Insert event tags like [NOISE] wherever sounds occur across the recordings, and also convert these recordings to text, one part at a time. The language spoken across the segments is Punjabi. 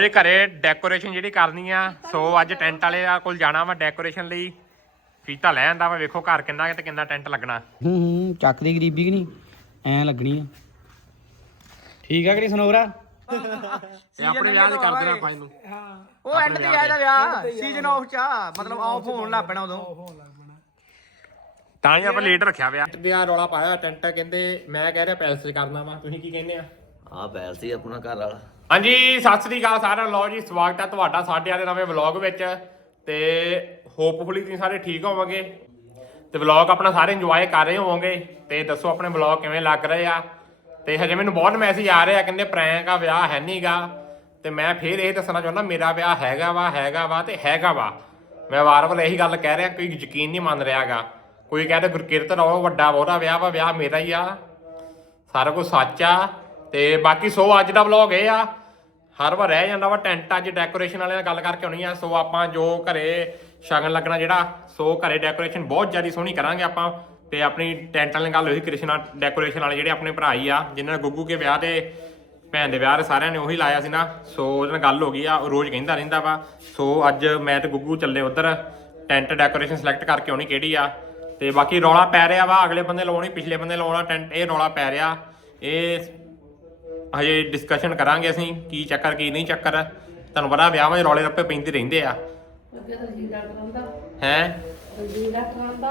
ਜੇ ਘਰੇ ਡੈਕੋਰੇਸ਼ਨ ਜਿਹੜੀ ਕਰਨੀ ਆ ਸੋ ਅੱਜ ਟੈਂਟ ਵਾਲੇ ਆ ਕੋਲ ਜਾਣਾ ਵਾ ਡੈਕੋਰੇਸ਼ਨ ਲਈ। ਫੀਤਾ ਲੈ ਆਂਦਾ ਵਾ ਵੇਖੋ ਘਰ ਕਿੰਨਾ ਕੁ ਤੇ ਕਿੰਨਾ ਟੈਂਟ ਲੱਗਣਾ। ਹੂੰ ਹੂੰ ਚੱਕ ਦੀ ਗਰੀਬੀ ਕਿ ਨਹੀਂ? ਐ ਲੱਗਣੀ ਆ। ਠੀਕ ਆ ਕਿ ਨਹੀਂ ਸਨੋਰਾ ਤੇ ਆਪਣੇ ਵਿਆਹ ਦੇ ਕਰ ਦੇਣਾ ਆਪਾਂ ਇਹਨੂੰ। ਉਹ ਐਂਡ ਤੇ ਆਇਆ ਵਿਆਹ ਸੀਜ਼ਨ ਆਫ ਚ ਆ, ਮਤਲਬ ਆਫ ਹੋਣ ਲੱਗ ਪੈਣਾ ਉਦੋਂ। ਤਾਂ ਹੀ ਆਪਾਂ ਲੇਟ ਰੱਖਿਆ ਵਿਆਹ। ਤੇ ਆ ਰੌਲਾ ਪਾਇਆ ਟੈਂਟ ਕਹਿੰਦੇ ਮੈਂ ਕਹਿ ਰਿਹਾ ਪੈਲਸ ਕਰਨਾ ਵਾ ਤੁਸੀਂ ਕੀ ਕਹਿੰਦੇ ਆ? ਆ ਬੈਲ ਸੀ ਆਪਣਾ ਘਰ ਵਾਲਾ। ਹਾਂਜੀ, ਸਤਿ ਸ੍ਰੀ ਅਕਾਲ ਸਾਰਿਆਂ ਨੂੰ ਲਓ ਜੀ, ਸਵਾਗਤ ਹੈ ਤੁਹਾਡਾ ਸਾਡੇ ਵਾਲੇ ਨਵੇਂ ਵਲੌਗ ਵਿੱਚ। ਤੇ ਹੋਪਫੁਲੀ ਤੁਸੀਂ ਸਾਰੇ ਠੀਕ ਹੋਵੋਗੇ ਤੇ ਵਲੌਗ ਆਪਣਾ ਸਾਰੇ ਇੰਜੋਏ ਕਰ ਰਹੇ ਹੋਵੋਗੇ। ਤੇ ਦੱਸੋ ਆਪਣੇ ਵਲੌਗ ਕਿਵੇਂ ਲੱਗ ਰਹੇ ਆ? ਤੇ ਹਜੇ ਮੈਨੂੰ ਬਹੁਤ ਮੈਸੇਜ ਆ ਰਹੇ ਆ, ਕਹਿੰਦੇ ਪ੍ਰੈਂਕ ਆ, ਵਿਆਹ ਹੈ ਨਹੀਂਗਾ ਤੇ ਮੈਂ ਫੇਰ ਇਹ ਦੱਸਣਾ ਚਾਹੁੰਦਾ, ਮੇਰਾ ਵਿਆਹ ਹੈਗਾ ਵਾ ਹੈਗਾ ਵਾ ਤੇ ਹੈਗਾ ਵਾ। ਮੈਂ ਵਾਰ-ਵਾਰ ਇਹੀ ਗੱਲ ਕਹਿ ਰਿਹਾ, ਕੋਈ ਯਕੀਨ ਨਹੀਂ ਮੰਨ ਰਿਹਾਗਾ ਕੋਈ ਕਹਿੰਦਾ ਗੁਰਕਿਰਤ ਰਹੋ ਵੱਡਾ ਬਹੁਤਾ ਵਿਆਹ ਵਾ, ਵਿਆਹ ਮੇਰਾ ਹੀ ਆ। ਸਾਰਾ ਕੁਝ ਸੱਚ ਆ। ਤੇ ਬਾਕੀ ਸੋ ਅੱਜ ਦਾ ਵਲੌਗ ਇਹ ਆ। ਹਰ ਵਾਰ ਰਹਿ ਜਾਂਦਾ ਵਾ ਟੈਂਟ, ਅੱਜ ਡੈਕੋਰੇਸ਼ਨ ਵਾਲਿਆਂ ਨਾਲ ਗੱਲ ਕਰਕੇ ਆਉਣੀ ਆ। ਸੋ ਆਪਾਂ ਜੋ ਘਰੇ ਸ਼ਗਨ ਲੱਗਣਾ ਜਿਹੜਾ, ਸੋ ਘਰੇ ਡੈਕੋਰੇਸ਼ਨ ਬਹੁਤ ਜ਼ਿਆਦਾ ਸੋਹਣੀ ਕਰਾਂਗੇ ਆਪਾਂ। ਤੇ ਆਪਣੀ ਟੈਂਟ ਵਾਲਿਆਂ ਨਾਲ ਗੱਲ ਹੋਈ, ਕ੍ਰਿਸ਼ਨਾ ਡੈਕੋਰੇਸ਼ਨ ਵਾਲੇ ਜਿਹੜੇ ਆਪਣੇ ਭਰਾ ਹੀ ਆ, ਜਿਨ੍ਹਾਂ ਨੇ ਗੁੱਗੂ ਕੇ ਵਿਆਹ ਤੇ ਭੈਣ ਦੇ ਵਿਆਹ ਤੇ ਸਾਰਿਆਂ ਨੇ ਉਹੀ ਲਾਇਆ ਸੀ ਨਾ। ਸੋ ਉਹਦੇ ਨਾਲ ਗੱਲ ਹੋ ਗਈ ਆ, ਉਹ ਰੋਜ਼ ਕਹਿੰਦਾ ਰਹਿੰਦਾ ਵਾ। ਸੋ ਅੱਜ ਮੈਂ ਤੇ ਗੁੱਗੂ ਚੱਲੇ ਉਧਰ, ਟੈਂਟ ਡੈਕੋਰੇਸ਼ਨ ਸਿਲੈਕਟ ਕਰਕੇ ਆਉਣੀ ਕਿਹੜੀ ਆ। ਤੇ ਬਾਕੀ ਰੌਲਾ ਪੈ ਰਿਹਾ ਵਾ, ਅਗਲੇ ਬੰਦੇ ਲਾਉਣੀ, ਪਿਛਲੇ ਬੰਦੇ ਲਾਉਣਾ, ਟੈਂਟ, ਇਹ ਰੌਲਾ ਪੈ ਰਿਹਾ। ਇਹ ਹਜੇ ਡਿਸਕਸ਼ਨ ਕਰਾਂਗੇ ਅਸੀਂ ਕੀ ਚੱਕਰ ਕੀ ਨਹੀਂ ਚੱਕਰ। ਤੁਹਾਨੂੰ ਪਤਾ ਵਿਆਹਾਂ 'ਚ ਰੌਲੇ ਰੱਪੇ ਪੈਂਦੇ ਰਹਿੰਦੇ ਆ। ਅੱਗੇ ਤਾਂ ਹੈ? ਜੀ ਡਾਕਟਰ ਆਂਦਾ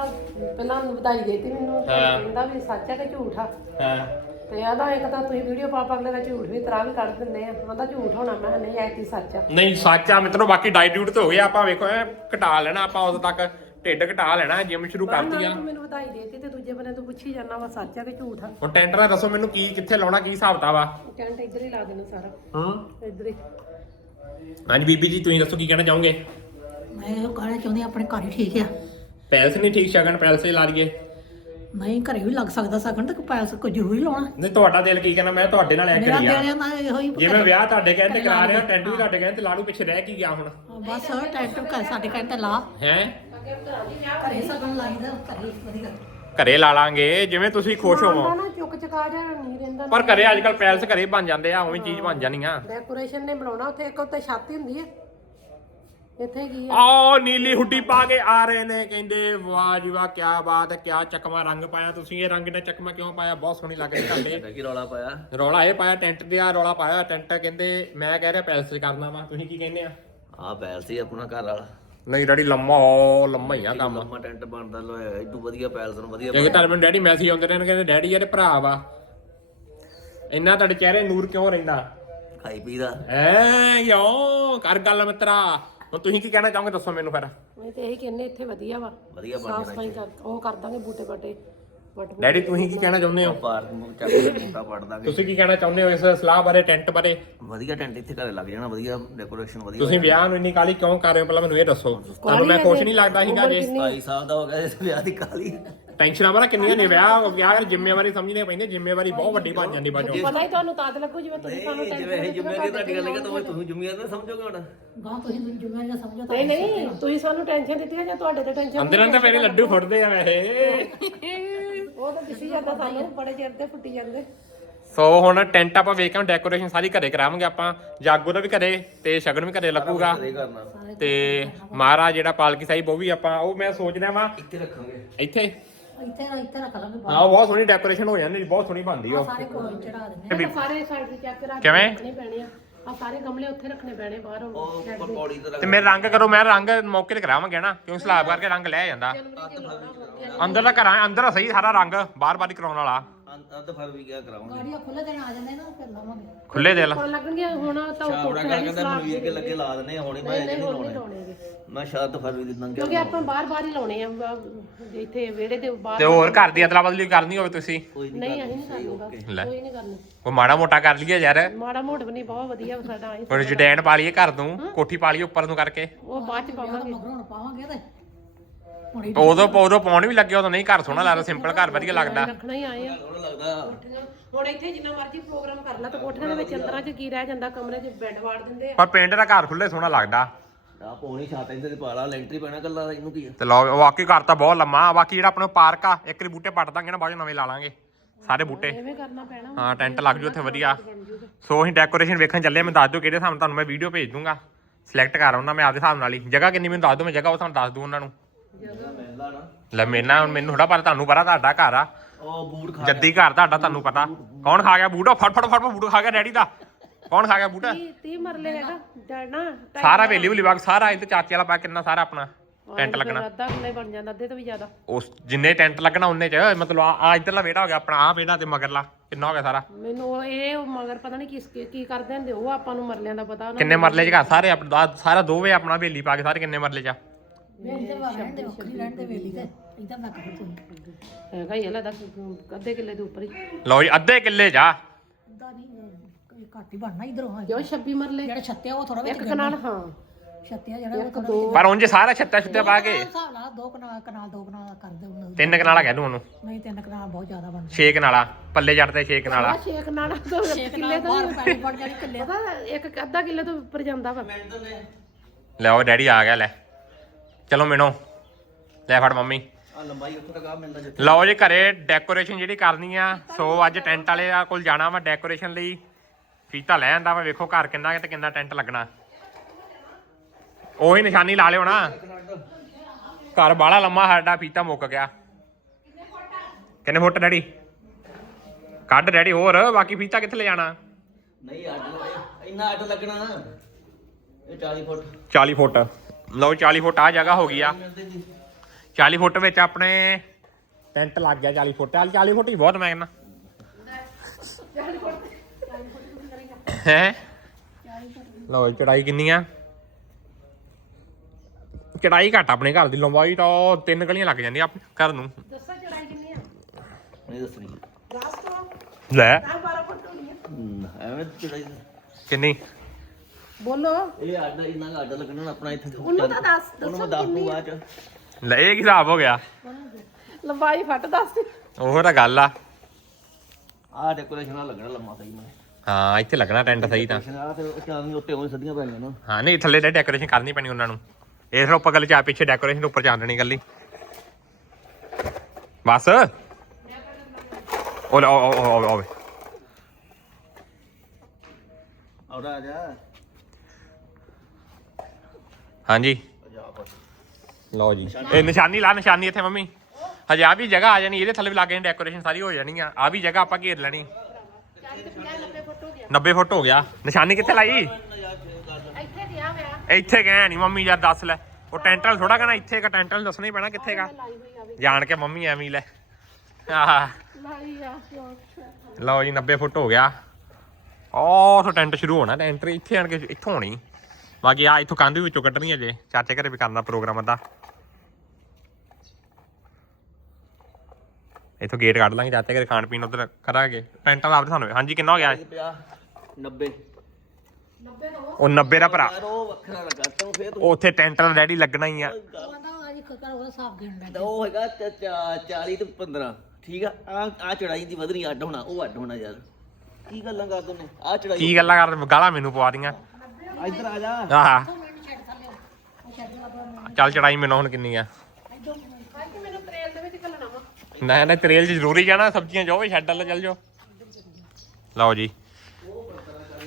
ਪਹਿਲਾਂ ਉਹਨੂੰ ਵਧਾਈ ਦੇਤੀ ਮੈਨੂੰ ਤੇ ਹਾਂ। ਕਹਿੰਦਾ ਵੀ ਸੱਚ ਹੈ ਕਿ ਝੂਠ ਆ? ਹਾਂ। ਤੇ ਆਦਾ ਇੱਕ ਤਾਂ ਤੁਸੀਂ ਵੀਡੀਓ ਪਾ ਪਾ ਅਗਲੇ ਦਾ ਝੂਠ ਵੀ ਤਰਾ ਵੀ ਕੱਢ ਦਿੰਦੇ ਆ। ਆਂਦਾ ਝੂਠ ਹੋਣਾ ਮੈਂ ਕਿਹਾ ਨਹੀਂ ਐਤੀ ਸੱਚ ਆ। ਨਹੀਂ ਸੱਚ ਆ ਮਿੱਤਰੋ ਬਾਕੀ ਡਾਈਟ ਡਿਊਟ ਤੇ ਹੋ ਗਿਆ ਆਪਾਂ ਵੇਖੋ ਐਂ ਘਟਾ ਲੈਣਾ ਆਪਾਂ ਉਦੋਂ ਤੱਕ। ਢਿੱਡ ਘਟਾ ਲੈਣਾ ਜਿਮ ਸ਼ੁਰੂ ਕਰਤੀ ਆ। ਨਾਲ ਮੈਨੂੰ ਵਧਾਈ ਦੇਤੀ ਤੇ ਦੂਜੇ ਬੰਨੇ ਤੂੰ ਪੁੱਛੀ ਜਾਂਦਾ ਵਾ ਸੱਚ ਆ ਕਿ ਝੂਠ ਆ? ਹੁਣ ਟੈਂਟ ਦਾ ਦੱਸੋ ਮੈਨੂੰ ਕੀ ਕਿੱਥੇ ਲਾਉਣਾ ਕੀ ਹਿਸਾਬ ਵਾ ਟੈਂਟ ਇੱਧਰ ਹੀ ਲਾ ਦੇਣਾ ਸਾਰਾ। ਹਾਂ। ਇੱਧਰ ਹੀ। ਹਾਂਜੀ ਬੀਬੀ ਜੀ ਤੁਸੀਂ ਦੱਸੋ ਕੀ ਕਹਿਣਾ ਚਾਹੋਗੇ? ਮੈਂ ਇਹ ਕਹਿਣਾ ਚਾਹੁੰਦੀ ਹਾਂ, ਆਪਣੇ ਘਰ ਹੀ ਠੀਕ ਆ। ਪੈਲਸ ਨਹੀਂ ਠੀਕ ਸ਼ਗਨ ਪੈਲਸ ਹੀ ਲਾ ਲਈਏ। ਨਹੀਂ ਘਰੇ ਵੀ ਲੱਗ ਸਕਦਾ ਸਕਣ ਤੇ ਪੈਸਾ ਕੋਈ ਜ਼ਰੂਰੀ ਲਾਉਣਾ। ਨਹੀਂ ਤੁਹਾਡਾ ਦਿਲ ਕੀ ਕਹਿੰਦਾ ਮੈਂ ਤੁਹਾਡੇ ਨਾਲ ਐ ਮੇਰਾ ਕਰੀਆ ਦਿਲ ਨਾ ਇਹੋ ਹੀ ਜੇ ਮੈਂ ਵਿਆਹ ਤੁਹਾਡੇ ਕਹਿੰਦੇ ਕਰਾ ਰਿਹਾ ਟੈਂਟ ਵੀ ਤੁਹਾਡੇ ਕਹਿੰਦੇ ਤੇ ਲਾੜੂ ਪਿੱਛੇ ਰਹਿ ਕੀ ਗਿਆ ਹੁਣ? ਬਸ ਟੈਂਟ ਘਰ ਸਾਡੇ ਘਰ ਤੇ ਲਾ। ਹੈ? ਘਰੇ ਸਕਣ ਲਾਈਦਾ ਘਰੇ ਵਧੀਆ। ਘਰੇ ਲਾ ਲਾਂਗੇ ਜਿਵੇਂ ਤੁਸੀਂ ਖੁਸ਼ ਹੋਵੋ। ਨਾ ਚੁੱਕ ਚਕਾ ਜਾ ਨਹੀਂ ਰਹਿੰਦਾ ਪਰ ਘਰੇ ਅੱਜ ਕੱਲ ਪੈਲਸ ਘਰੇ ਬਣ ਜਾਂਦੇ ਆ ਉਵੇਂ ਚੀਜ਼ ਬਣ ਜਾਣੀਆਂ ਡੈਕੋਰੇਸ਼ਨ ਨੇ ਬਣਾਉਣਾ ਉੱਥੇ ਇੱਕ ਉੱਤੇ ਛੱਤ ਹੀ ਹੁੰਦੀ ਹੈ ਇੱਥੇ ਕੀ ਆ? ਆਹ ਨੀਲੀ ਹੁੱਡੀ ਪਾ ਕੇ ਆ ਰਹੇ ਨੇ ਕਹਿੰਦੇ ਵਾਹ ਜੀ ਵਾਹ ਕੀ ਬਾਤ ਹੈ ਕੀ ਚਕਮਾ ਰੰਗ ਪਾਇਆ ਤੁਸੀਂ ਇਹ ਰੰਗ ਦਾ ਚਕਮਾ ਕਿਉਂ ਪਾਇਆ? ਬਹੁਤ ਸੋਹਣੀ ਲੱਗ ਰਹੀ ਤੁਹਾਡੇ ਕੀ ਰੌਲਾ ਪਾਇਆ? ਰੌਲਾ ਇਹ ਪਾਇਆ ਟੈਂਟ ਦੇ ਆ ਰੌਲਾ ਪਾਇਆ ਟੈਂਟ ਕਹਿੰਦੇ ਮੈਂ ਕਹਿ ਰਿਹਾ ਪੈਲਸ 'ਚ ਕਰਨਾ ਵਾ ਤੁਸੀਂ ਕੀ ਕਹਿੰਦੇ ਆ? ਆ ਬੈਲ ਸੀ ਆਪਣਾ ਘਰ ਵਾਲਾ। ਨਹੀਂ ਡੈਡੀ ਲੰਮਾ ਉਹ ਲੰਮਾ ਹੀ ਆ ਕੰਮ। ਲੰਮਾ ਟੈਂਟ ਬਣਦਾ ਲੋਇਆ ਇਦੋਂ ਵਧੀਆ ਪੈਲਸ ਨੂੰ ਵਧੀਆ ਕਿਉਂਕਿ ਤੁਹਾਡੇ ਮੈਨੂੰ ਡੈਡੀ ਮੈਸੇਜ ਆਉਂਦੇ ਨੇ ਕਹਿੰਦੇ ਡੈਡੀ ਯਾਰ ਭਰਾ ਵਾ। ਇੰਨਾ ਤੁਹਾਡੇ ਚਿਹਰੇ ਨੂਰ ਕਿਉਂ ਰਹਿੰਦਾ? ਖਾਈ ਪੀਦਾ ਐ ਯੋ ਕਰ ਗੱਲ ਮਿੱਤਰਾ। ਹੁਣ ਤੁਸੀਂ ਕੀ ਕਹਿਣਾ ਚਾਹੋਗੇ ਦੱਸੋ ਮੈਨੂੰ ਫਿਰ। ਮੈਂ ਤੇ ਇਹੀ ਕਹਿੰਨੇ ਇੱਥੇ ਵਧੀਆ ਵਾ। ਵਧੀਆ ਬਣ ਸਾਫ਼ ਸਫ਼ਾਈ ਕਰ ਉਹ ਕਰ ਦਾਂਗੇ ਬੂਟੇ ਬਾਟੇ ਬਟ। ਡੈਡੀ ਤੁਸੀਂ ਕੀ ਕਹਿਣਾ ਚਾਹੁੰਦੇ ਹੋ? ਪਾਰਕ ਨੂੰ ਚੱਕ ਕੇ ਮੋਟਾ ਪੜ ਦਾਂਗੇ। ਤੁਸੀਂ ਕੀ ਕਹਿਣਾ ਚਾਹੁੰਦੇ ਹੋ ਇਸ ਸਲਾਹ ਬਾਰੇ ਟੈਂਟ ਬਾਰੇ? ਵਧੀਆ ਟੈਂਟ ਇੱਥੇ ਘਰੇ ਲੱਗ ਜਾਣਾ ਵਧੀਆ ਡੈਕੋਰੇਸ਼ਨ ਵਧੀਆ ਤੁਸੀਂ ਵਿਆਹ ਨੂੰ ਇੰਨੀ ਕਾਲੀ ਕਿਉਂ ਕਰ ਰਹੇ ਹੋ? ਪਹਿਲਾਂ ਮੈਨੂੰ ਇਹ ਦੱਸੋ। ਤੁਹਾਨੂੰ ਮੈਂ ਕੁਛ ਨਹੀਂ ਲੱਗਦਾ ਸੀਗਾ ਜੇ। 27 ਸਾਲ ਦਾ ਹੋ ਗਿਆ ਇਸ ਵਿਆਹ ਦੀ ਕਾਲੀ ਟੈਨਸ਼ਨਾਂ ਵਾਲਾ ਕਿੰਨੀਆਂ ਨੇ ਵਿਆਹ ਵਿਆਹ ਦੀ ਜ਼ਿੰਮੇਵਾਰੀ ਸਮਝਣੀ ਪੈਂਦੀ ਜ਼ਿੰਮੇਵਾਰੀ ਬਹੁਤ ਵੱਡੀ ਬਣ ਜਾਂਦੀ ਬਾਜੋ ਪਤਾ ਹੀ ਤੁਹਾਨੂੰ ਤਦ ਲੱਗੂ ਜਿਵੇਂ ਤੁਸੀਂ ਸਾਨੂੰ ਨਹੀਂ ਜਿਵੇਂ ਇਹ ਜ਼ਿੰਮੇਵਾਰੀ ਤੁਹਾਡੀ ਗੱਲ ਹੈ। ਤਾਂ ਤੁਸੀਂ ਜ਼ਿੰਮੇਵਾਰ ਨਾ ਸਮਝੋਗੇ ਹੁਣ। ਗਾਂ ਤੁਸੀਂ ਜ਼ਿੰਮੇਵਾਰੀ ਸਮਝੋ ਤਾਂ ਨਹੀਂ ਨਹੀਂ ਤੁਸੀਂ ਸਾਨੂੰ ਟੈਨਸ਼ਨ ਦਿੱਤੀ ਹੈ ਜਾਂ ਤੁਹਾਡੇ ਤੇ ਟੈਨਸ਼ਨ ਅੰਦਰ ਅੰਦਰ ਮੇਰੇ ਲੱਡੂ ਫੁੱਟਦੇ ਆ ਵੈਸੇ। ਉਹ ਤਾਂ ਦਿਸੀ ਜਾਂਦਾ ਸਾਨੂੰ ਬੜੇ ਚਿਰ ਤੇ ਫੁੱਟੀ ਜਾਂਦੇ। ਸੋ ਹੁਣ ਟੈਂਟ ਆਪਾਂ ਵੇਖ ਕੇ ਡੈਕੋਰੇਸ਼ਨ ਸਾਰੀ ਘਰੇ ਕਰਾਵਾਂਗੇ ਆਪਾਂ। ਜਾਗੋ ਦਾ ਵੀ ਘਰੇ ਤੇ ਸ਼ਗਨ ਵੀ ਘਰੇ ਲੱਗੂਗਾ। ਕਰਨਾ। ਤੇ ਮਹਾਰਾਜ ਜਿਹੜਾ ਪਾਲਕੀ ਸਾਹਿਬ ਉਹ ਵੀ ਆਪਾਂ ਉਹ ਮੈਂ ਸੋਚ ਰਿਹਾ ਵਾਂ। ਇੱਥੇ ਰੱਖਾਂਗੇ। ਇੱਥੇ? ਇੱਥੇ ਇੱਥੇ ਰੱਖ ਲਾਂਗੇ ਹਾਂ ਉਹ ਬਹੁਤ ਸੋਹਣੀ ਡੈਕੋਰੇਸ਼ਨ ਹੋ ਜਾਂਦੀ ਬਹੁਤ ਸੋਹਣੀ ਬਣਦੀ ਉਹ ਸਾਰੇ ਕੋਲ ਚੜਾ ਤਾਂ ਸਾਰੇ ਸਾਈਡ ਤੇ ਚੱਕ ਕੇ ਰੱਖ ਕਿਵੇਂ? ਰੱਖਣੇ ਪੈਣੇ ਆ। ਆ ਸਾਰੇ ਗਮਲੇ ਉੱਥੇ ਰੱਖਣੇ ਪੈਣੇ ਬਾਹਰ ਉਹ ਉੱਪਰ ਪੌੜੀ ਤੇ ਰੱਖ ਤੇ ਮੇਰੇ ਰੰਗ ਕਰੋ ਮੈਂ ਰੰਗ ਮੌਕੇ ਤੇ ਕਰਾਵਾਂਗੇ ਨਾ ਕਿਉਂ ਸਲਾਬ ਕਰਕੇ ਰੰਗ ਲੈ ਜਾਂਦਾ। ਅੰਦਰ ਦਾ ਘਰਾਂ ਅੰਦਰ ਸਹੀ ਸਾਰਾ ਰੰਗ ਬਾਰ ਬਾਰ ਕਰਾਉਣ ਵਾਲਾ। ਅੱਧ ਫਰ ਵੀ ਕਿਆ ਕਰਾਵਾਂਗੇ। ਗਾੜੀਆਂ ਖੁੱਲੇ ਦਿਨ ਆ ਜਾਂਦੇ ਨਾ ਫਿਰ ਲਾਵਾਂਗੇ। ਖੁੱਲੇ ਦਿਲ ਹੁਣ ਲੱਗਣਗੇ ਹੁਣ ਤਾਂ ਉਹ ਬੜਾ ਕਰ ਕਹਿੰਦਾ ਮੈਨੂੰ ਵੀਰ ਕੇ ਲੱਗੇ ਲਾ ਦਨੇ ਹੁਣੇ ਮੈਂ ਨਹੀਂ ਨਹੀਂ ਹੁਣ ਨਹੀਂ ਲਾਉਣੇ ਲਾਉਣੇਗੇ। ਮੈਂ ਸ਼ਾਇਦ ਫਰਵਰੀ ਦੀ ਨੰਗੇ ਕਿਉਂਕਿ ਆਪਾਂ ਬਾਹਰ ਬਾਹਰ ਹੀ ਲਾਉਣੇ ਆ ਬ- ਇੱਥੇ ਵਿਹੜੇ ਦੇ ਬਾਹਰ ਤੇ ਹੋਰ ਘਰ ਦੀ ਅਦਲਾ ਬਦਲੀ ਕਰਨੀ ਹੋਵੇ ਤੁਸੀਂ। ਨਹੀਂ ਅਸੀਂ ਨਹੀਂ ਕਰਨੀ ਬਸ ਲੈ। ਕੋਈ ਨਹੀਂ ਕਰਨੀ। ਉਹ ਮਾੜਾ ਮੋਟਾ ਕਰ ਲਈਏ ਯਾਰ। ਮਾੜਾ ਮੋਟ ਵੀ ਨਹੀਂ ਬਹੁਤ ਵਧੀਆ ਸਾਡਾ। ਹੁਣ ਜਡੈਨ ਪਾ ਲਈਏ ਘਰ ਨੂੰ ਕੋਠੀ ਪਾ ਲਈਏ ਉੱਪਰ ਨੂੰ ਕਰਕੇ। ਉਹ ਬਾਅਦ ਚ ਪਾਵਾਂਗੇ। ਮਗਰੋਂ ਹੁਣ ਪਾਵਾਂਗੇ ਤੇ ਹੁਣ ਉਦੋਂ ਉਦੋਂ ਪਾਉਣ ਵੀ ਲੱਗੇ ਉਦੋਂ ਨਹੀਂ ਘਰ ਸੋਹਣਾ ਲੱਗਦਾ ਸਿੰਪਲ ਘਰ ਵਧੀਆ ਲੱਗਦਾ। ਰੱਖਣਾ ਹੀ ਆਏ ਆ। ਉਹਨੂੰ ਲੱਗਦਾ। ਹੁਣ ਇੱਥੇ ਜਿੰਨਾ ਮਰਜ਼ੀ ਪ੍ਰੋਗਰਾਮ ਕਰ ਲਾ ਤਾਂ ਕੋਠਿਆਂ ਦੇ ਵਿੱਚ ਅੰਦਰਾਂ 'ਚ ਕੀ ਰਹਿ ਜਾਂਦਾ ਕਮਰੇ 'ਚ ਬੈੱਡ ਵਾੜ ਦਿੰਦੇ ਆ। ਪਰ ਪਿੰਡ ਦਾ ਘਰ ਖੁੱਲੇ ਸੋਹਣਾ ਲੱਗਦਾ। ਆ ਪੌਣੀ ਛਾਤ ਇਹਦੇ ਤੇ ਪਾਲਾ ਲੈਂਟਰੀ ਪੈਣਾ ਕੱਲਾ ਇਹਨੂੰ ਕੀ ਆ? ਤੇ ਲਓ ਵਾਕਈ ਘਰ ਤਾਂ ਬਹੁਤ ਲੰਮਾ। ਬਾਕੀ ਜਿਹੜਾ ਆਪਣਾ ਪਾਰਕ ਆ ਇੱਕ ਰੀ ਬੂਟੇ ਪੱਟ ਦਾਂਗੇ ਨਾ ਬਾਅਦ ਚੋਂ ਨਵੇਂ ਲਾ ਲਾਂਗੇ ਸਾਰੇ ਬੂਟੇ। ਐਵੇਂ ਕਰਨਾ ਪੈਣਾ ਹਾਂ ਟੈਂਟ ਲੱਗ ਜੂ ਉੱਥੇ ਵਧੀਆ। ਸੋ ਅਸੀਂ ਡੈਕੋਰੇਸ਼ਨ ਵੇਖਣ ਚੱਲੇ ਆ, ਮੈਨੂੰ ਦੱਸ ਦਿਓ ਕਿਹੜੇ ਹਿਸਾਬ ਨਾਲ ਤੁਹਾਨੂੰ ਮੈਂ ਵੀਡੀਓ ਭੇਜ ਦੂੰਗਾ। ਸਿਲੈਕਟ ਕਰ ਆਉਣਾ ਮੈਂ ਆਪਦੇ ਹਿਸਾਬ ਨਾਲ ਹੀ। ਜਗ੍ਹਾ ਕਿੰਨੀ ਮੈਨੂੰ ਦੱਸ ਦਿਓ ਮੈਂ ਜਗ੍ਹਾ ਉਹ ਤੁਹਾਨੂੰ ਦੱਸ ਦੂੰ ਉਹਨਾਂ ਨੂੰ। ਮਹਿਲਾ ਨਾ ਲੈ ਮੇਨਾ ਹੁਣ ਮੈਨੂੰ ਥੋੜਾ ਪਤਾ ਤੁਹਾਨੂੰ ਪਤਾ ਤੁਹਾਡਾ ਘਰ ਆ। ਉਹ ਬੂਟ ਖਾ ਜੱਦੀ ਘਰ ਤੁਹਾਡਾ ਤੁਹਾਨੂੰ ਪਤਾ। ਕੌਣ ਖਾ ਗਿਆ ਬੂਟਾ? ਫੜ ਫੜ ਫੜ ਬੂਟ ਖਾ ਗਿਆ ਡੈਡੀ ਦਾ। ਕੌਣ ਖਾ ਗਿਆ ਬੂਟਾ? 30 ਮਰਲੇ ਹੈਗਾ। ਡਰਨਾ ਸਾਰਾ ਵੇਲੀ ਵਲੀ ਬਾਗ ਸਾਰਾ ਇੱਥੇ ਚਾਚੇ ਵਾਲਾ ਪਾ ਕਿੰਨਾ ਸਾਰਾ ਆਪਣਾ ਟੈਂਟ ਲੱਗਣਾ। ਅੱਧਾ ਕਿੱਲੇ ਬਣ ਜਾਂਦਾ ਅੱਧੇ ਤੋਂ ਵੀ ਜ਼ਿਆਦਾ। ਉਸ ਜਿੰਨੇ ਟੈਂਟ ਲੱਗਣਾ ਉਹਨੇ ਚ ਮਤਲਬ ਆ ਆ ਇੱਧਰਲਾ ਵੇੜਾ ਹੋ ਗਿਆ ਆਪਣਾ ਆ ਵੇੜਾ ਤੇ ਮਗਰਲਾ ਕਿੰਨਾ ਹੋ ਗਿਆ ਸਾਰਾ। ਮੈਨੂੰ ਇਹ ਮਗਰ ਪਤਾ ਨਹੀਂ ਕਿਸ ਕੀ ਕਰਦੇ ਹੁੰਦੇ ਉਹ ਆਪਾਂ ਨੂੰ ਮਰਲਿਆਂ ਦਾ ਪਤਾ ਕਿੰਨੇ ਮਰਲੇ ਚ ਘਰ ਸਾਰੇ ਆਪਣਾ ਸਾਰਾ ਦੋਵੇਂ ਆਪਣਾ ਵੇਲੀ ਪਾ ਕੇ ਸਾਰੇ ਕਿੰਨੇ ਮਰਲੇ ਚ? ਵੇਲੀ ਤੇ ਰਹਿਣ ਦੇ ਵੱਖਰੀ ਰਹਿਣ ਦੇ ਵੇਲੀ ਤੇ ਇਦਾਂ ਨਾ ਕਰੋ ਤੁਸੀਂ ਹੈਗਾ ਹੀ ਹਲਾ ਅੱਧੇ ਕਿੱਲੇ ਦੇ ਉੱਪਰ ਹੀ। ਲਓ ਜੀ ਅੱਧੇ ਕਿੱਲੇ ਜਾ। ਇਦਾਂ ਨਹੀਂ ਘੱਟ ਹੀ ਬਣਨਾ ਇਧਰੋਂ ਕਿਉਂ 26 ਮਰਲੇ ਜਿਹੜਾ ਛੱਤਿਆ ਉਹ ਥੋੜਾ ਵਿੱਚ ਇੱਕ ਕਨਾਲ ਹਾਂ। ਛੱਤਿਆ ਜਿਹੜਾ ਉਹ ਥੋੜਾ ਪਰ ਉਂਝ ਸਾਰਾ ਛੱਤਾ ਛੁੱਤਾ ਪਾ ਕੇ। ਹਿਸਾਬ ਨਾਲ ਦੋ ਕਨਾਲ ਕਨਾਲ ਦੋ ਕਨਾਲ ਕਰ ਦੇ ਉਹਨੂੰ। ਤਿੰਨ ਕਨਾਲਾ ਕਹਿ ਦੂੰ ਉਹਨੂੰ। ਨਹੀਂ ਤਿੰਨ ਕਨਾਲ ਬਹੁਤ ਜ਼ਿਆਦਾ ਬਣਦਾ ਛੇ ਕਨਾਲਾ ਪੱਲੇ ਜੜ ਤੇ ਛੇ ਕਨਾਲਾ ਆ। ਛੇ ਕਨਾਲ ਤੋਂ ਕਿੱਲੇ ਤੋਂ ਬਾਹਰ ਪੈਣੀ ਬਣ ਜਾਣੀ ਕਿੱਲੇ ਪਤਾ ਇੱਕ ਅੱਧਾ ਕਿੱਲੇ ਤੋਂ ਉੱਪਰ ਜਾਂਦਾ ਵਾ। ਲੈ ਉਹ ਡੈਡੀ ਆ ਗਿਆ ਲੈ। ਚਲੋ ਮਿਣੋ। ਲੈ ਫੜ ਮੰਮੀ। ਆ ਲੰਬਾਈ ਉੱਥੋਂ ਤੱਕ ਆ ਮਿਲਦਾ ਜਿੱਥੇ ਲਓ ਜੀ ਘਰੇ ਡੈਕੋਰੇਸ਼ਨ ਜਿਹੜੀ ਕਰਨੀ ਆ ਸੋ ਅੱਜ ਟੈਂਟ ਵਾਲੇ ਆ ਕੋਲ ਜਾਣਾ ਵਾ ਡੈਕੋਰੇਸ਼ਨ ਲਈ। ਫੀਤਾ ਲੈ ਆਂਦਾ ਵਾ ਵੇਖੋ ਘਰ ਕਿੰਨਾ ਕੁ ਤੇ ਕਿੰਨਾ ਟੈਂਟ ਲੱਗਣਾ। ਉਹੀ ਨਿਸ਼ਾਨੀ ਲਾ ਲਿਓ ਨਾ। ਘਰ ਬਾਹਲਾ ਲੰਮਾ ਸਾਡਾ ਫੀਤਾ ਮੁੱਕ ਗਿਆ। ਕਿੰਨੇ ਫੁੱਟ ਡੈਡੀ? ਕੱਢ ਡੈਡੀ ਹੋਰ ਬਾਕੀ ਫੀਤਾ ਕਿੱਥੇ ਲੈ ਜਾਣਾ? ਨਹੀਂ ਅੱਡ ਇੰਨਾ ਅੱਡ ਲੱਗਣਾ। ਇਹ 40 ਫੁੱਟ। 40 ਫੁੱਟ। ਲਓ 40 ਫੁੱਟ ਆ ਜਗ੍ਹਾ ਹੋ ਗਈ ਆ। ਮਿਲਦੇ ਜੀ 40 ਫੁੱਟ ਵਿੱਚ ਆਪਣੇ ਟੈਂਟ ਲੱਗ ਗਿਆ 40 ਫੁੱਟ। ਚੱਲ 40 ਫੁੱਟ ਹੀ ਬਹੁਤ ਮੈਂ ਕਹਿੰਦਾ। ਹੈ? ਲਓ ਚੜਾਈ ਕਿੰਨੀ ਆ? ਚੜਾਈ ਘੱਟ ਆਪਣੇ ਘਰ ਦੀ ਲੰਬਾਈ ਤਾਂ ਤਿੰਨ ਗਲੀਆਂ ਲੱਗ ਜਾਂਦੀਆਂ ਆਪਣੇ ਘਰ ਨੂੰ। ਦੱਸਾ ਚੜਾਈ ਕਿੰਨੀ ਆ? ਨਹੀਂ ਦੱਸਣੀ। ਲੈ। 12 ਫੁੱਟ ਹੋਣੀ ਆ। ਹਮ, ਐਵੇਂ ਚੜਾਈ ਕਿੰਨੀ? ਬੋਲੋ। ਇਹ ਅੱਡ ਇੰਨਾ ਕੁ ਅੱਡ ਲੱਗਣਾ ਨਾ ਆਪਣਾ ਇੱਥੇ। ਉਹਨੂੰ ਤਾਂ ਦੱਸ ਉਹਨੂੰ ਮੈਂ ਦੱਸ ਦੂੰ ਬਾਅਦ ਚ। ਲੈ ਇਹ ਕੀ ਹਿਸਾਬ ਹੋ ਗਿਆ? ਲੰਬਾਈ ਫੱਟ ਦੱਸ। ਉਹ ਤਾਂ ਗੱਲ ਆ। ਆਹ ਡੈਕੋਰੇਸ਼ਨ ਲੱਗਣਾ ਲੰਮਾ ਸਹੀ ਮੈਂ। ਹਾਂ ਇੱਥੇ ਲੱਗਣਾ ਟੈਂਟ ਸਹੀ ਤਾਂ। ਆ ਤੇ ਚਾਂਦੀ ਉੱਤੇ ਉਹ ਸਦੀਆਂ ਪੈਣੀਆਂ ਨਾ। ਹਾਂ ਨਹੀਂ ਥੱਲੇ ਤੇ ਡੈਕੋਰੇਸ਼ਨ ਕਰਨੀ ਪੈਣੀ ਉਹਨਾਂ ਨੂੰ। ਇਸ ਉੱਪਰ ਗੱਲ ਚਾ ਪਿੱਛੇ ਡੈਕੋਰੇਸ਼ਨ ਉੱਪਰ ਚਾਂਦਣੀ ਗੱਲੀ ਬਸ। ਉਹ ਲੈ, ਉਹ ਉਹ ਉਹ ਉਹ ਆਉਦਾ ਆ ਜਾ ਹਾਂਜੀ। ਲਓ ਜੀ। ਇਹ ਨਿਸ਼ਾਨੀ ਲਾ, ਨਿਸ਼ਾਨੀ ਇੱਥੇ ਮੰਮੀ। ਹਜੇ ਆ ਵੀ ਜਗ੍ਹਾ ਆ ਜਾਣੀ, ਇਹਦੇ ਥੱਲੇ ਵੀ ਲੱਗ ਜਾਣੀ ਡੈਕੋਰੇਸ਼ਨ ਸਾਰੀ ਹੋ ਜਾਣੀ ਆ। ਆ ਵੀ ਜਗ੍ਹਾ ਆਪਾਂ ਘੇਰ ਲੈਣੀ। 90 ਫੁੱਟ ਹੋ ਗਿਆ। ਨਿਸ਼ਾਨੀ ਕਿੱਥੇ ਲਾਈ? ਇੱਥੇ ਦਿਆ ਹੋਇਆ ਇੱਥੇ ਗਏ ਨਹੀਂ ਮੰਮੀ, ਯਾਰ ਦੱਸ ਲੈ। ਉਹ ਟੈਂਟਲ ਥੋੜਾ ਕਹਣਾ, ਇੱਥੇ ਕਾ ਟੈਂਟਲ ਦੱਸਣਾ ਹੀ ਪੈਣਾ ਕਿੱਥੇ ਕਿੱਥੇਗਾ ਜਾਣ ਕੇ ਮੰਮੀ ਐਵੇਂ ਹੀ ਲੈ। ਆਹ। ਲਓ ਜੀ 90 ਫੁੱਟ ਹੋ ਗਿਆ। ਉਹ ਤੋਂ ਟੈਂਟ ਸ਼ੁਰੂ ਹੋਣਾ ਟੈਂਟ ਇੱਥੇ ਆਣ ਕੇ, ਇੱਥੋਂ ਹੋਣੀ। ਬਾਕੀ ਆ ਇੱਥੋਂ ਕੰਧ ਵਿੱਚੋਂ ਕੱਢਣੀ ਅਜੇ ਚਾਚੇ ਘਰੇ ਵੀ ਕਰਨਾ ਪ੍ਰੋਗਰਾਮ ਅੱਦਾ ਇੱਥੋਂ ਗੇਟ ਕੱਢ ਲਾਂਗੇ ਚਾਚੇ ਘਰੇ ਖਾਣ ਪੀਣ ਉਧਰ ਕਰਾਂਗੇ। ਟੈਂਟਾਂ ਦਾ ਆਪਦੇ ਸਾਨੂੰ ਹਾਂਜੀ ਕਿੰਨਾ ਹੋ ਗਿਆ? ਇਹ? 50 90 ਉਹ 90 ਦਾ ਭਰਾ। ਯਾਰ ਉਹ ਵੱਖਰਾ ਲੱਗਾ। ਤੂੰ ਫੇਰ ਤੂੰ ਉਹ ਉੱਥੇ ਟੈਂਟ ਦਾ ਡੈਡੀ ਲੱਗਣਾ ਹੀ ਆ। ਉਹ ਕਹਿੰਦਾ ਖਕਰ ਉਹਦਾ ਹਿਸਾਬ ਦੇਣ ਲੱਗ ਉਹ ਹੈਗਾ 40 ਤੇ 15 ਠੀਕ ਆ? ਆ ਆ ਚੜਾਈ ਦੀ ਵਧਣੀ ਅੱਡ ਹੋਣਾ। ਉਹ ਅੱਡ ਹੋਣਾ ਯਾਰ। ਕੀ ਗੱਲਾਂ ਕਰਦੇ ਨੇ? ਆ ਚੜਾਈ ਕੀ ਗੱਲਾਂ ਕਰ ਗਾਲਾਂ ਮੈਨੂੰ ਪਵਾ ਦੀਆਂ ਇੱਧਰ ਆ ਜਾ। ਆਹ। ਚੱਲ ਚੜਾਈ ਮੈਨੂੰ ਹੁਣ ਕਿੰਨੀ ਆ। ਨਾ ਨਾ ਤਰੇਲ ਚ ਜ਼ਰੂਰੀ ਜਾਣਾ ਸਬਜ਼ੀਆਂ ਜੋ ਵੀ ਛੱਡ ਲੈ ਚੱਲ ਜਾਓ। ਲਓ ਜੀ।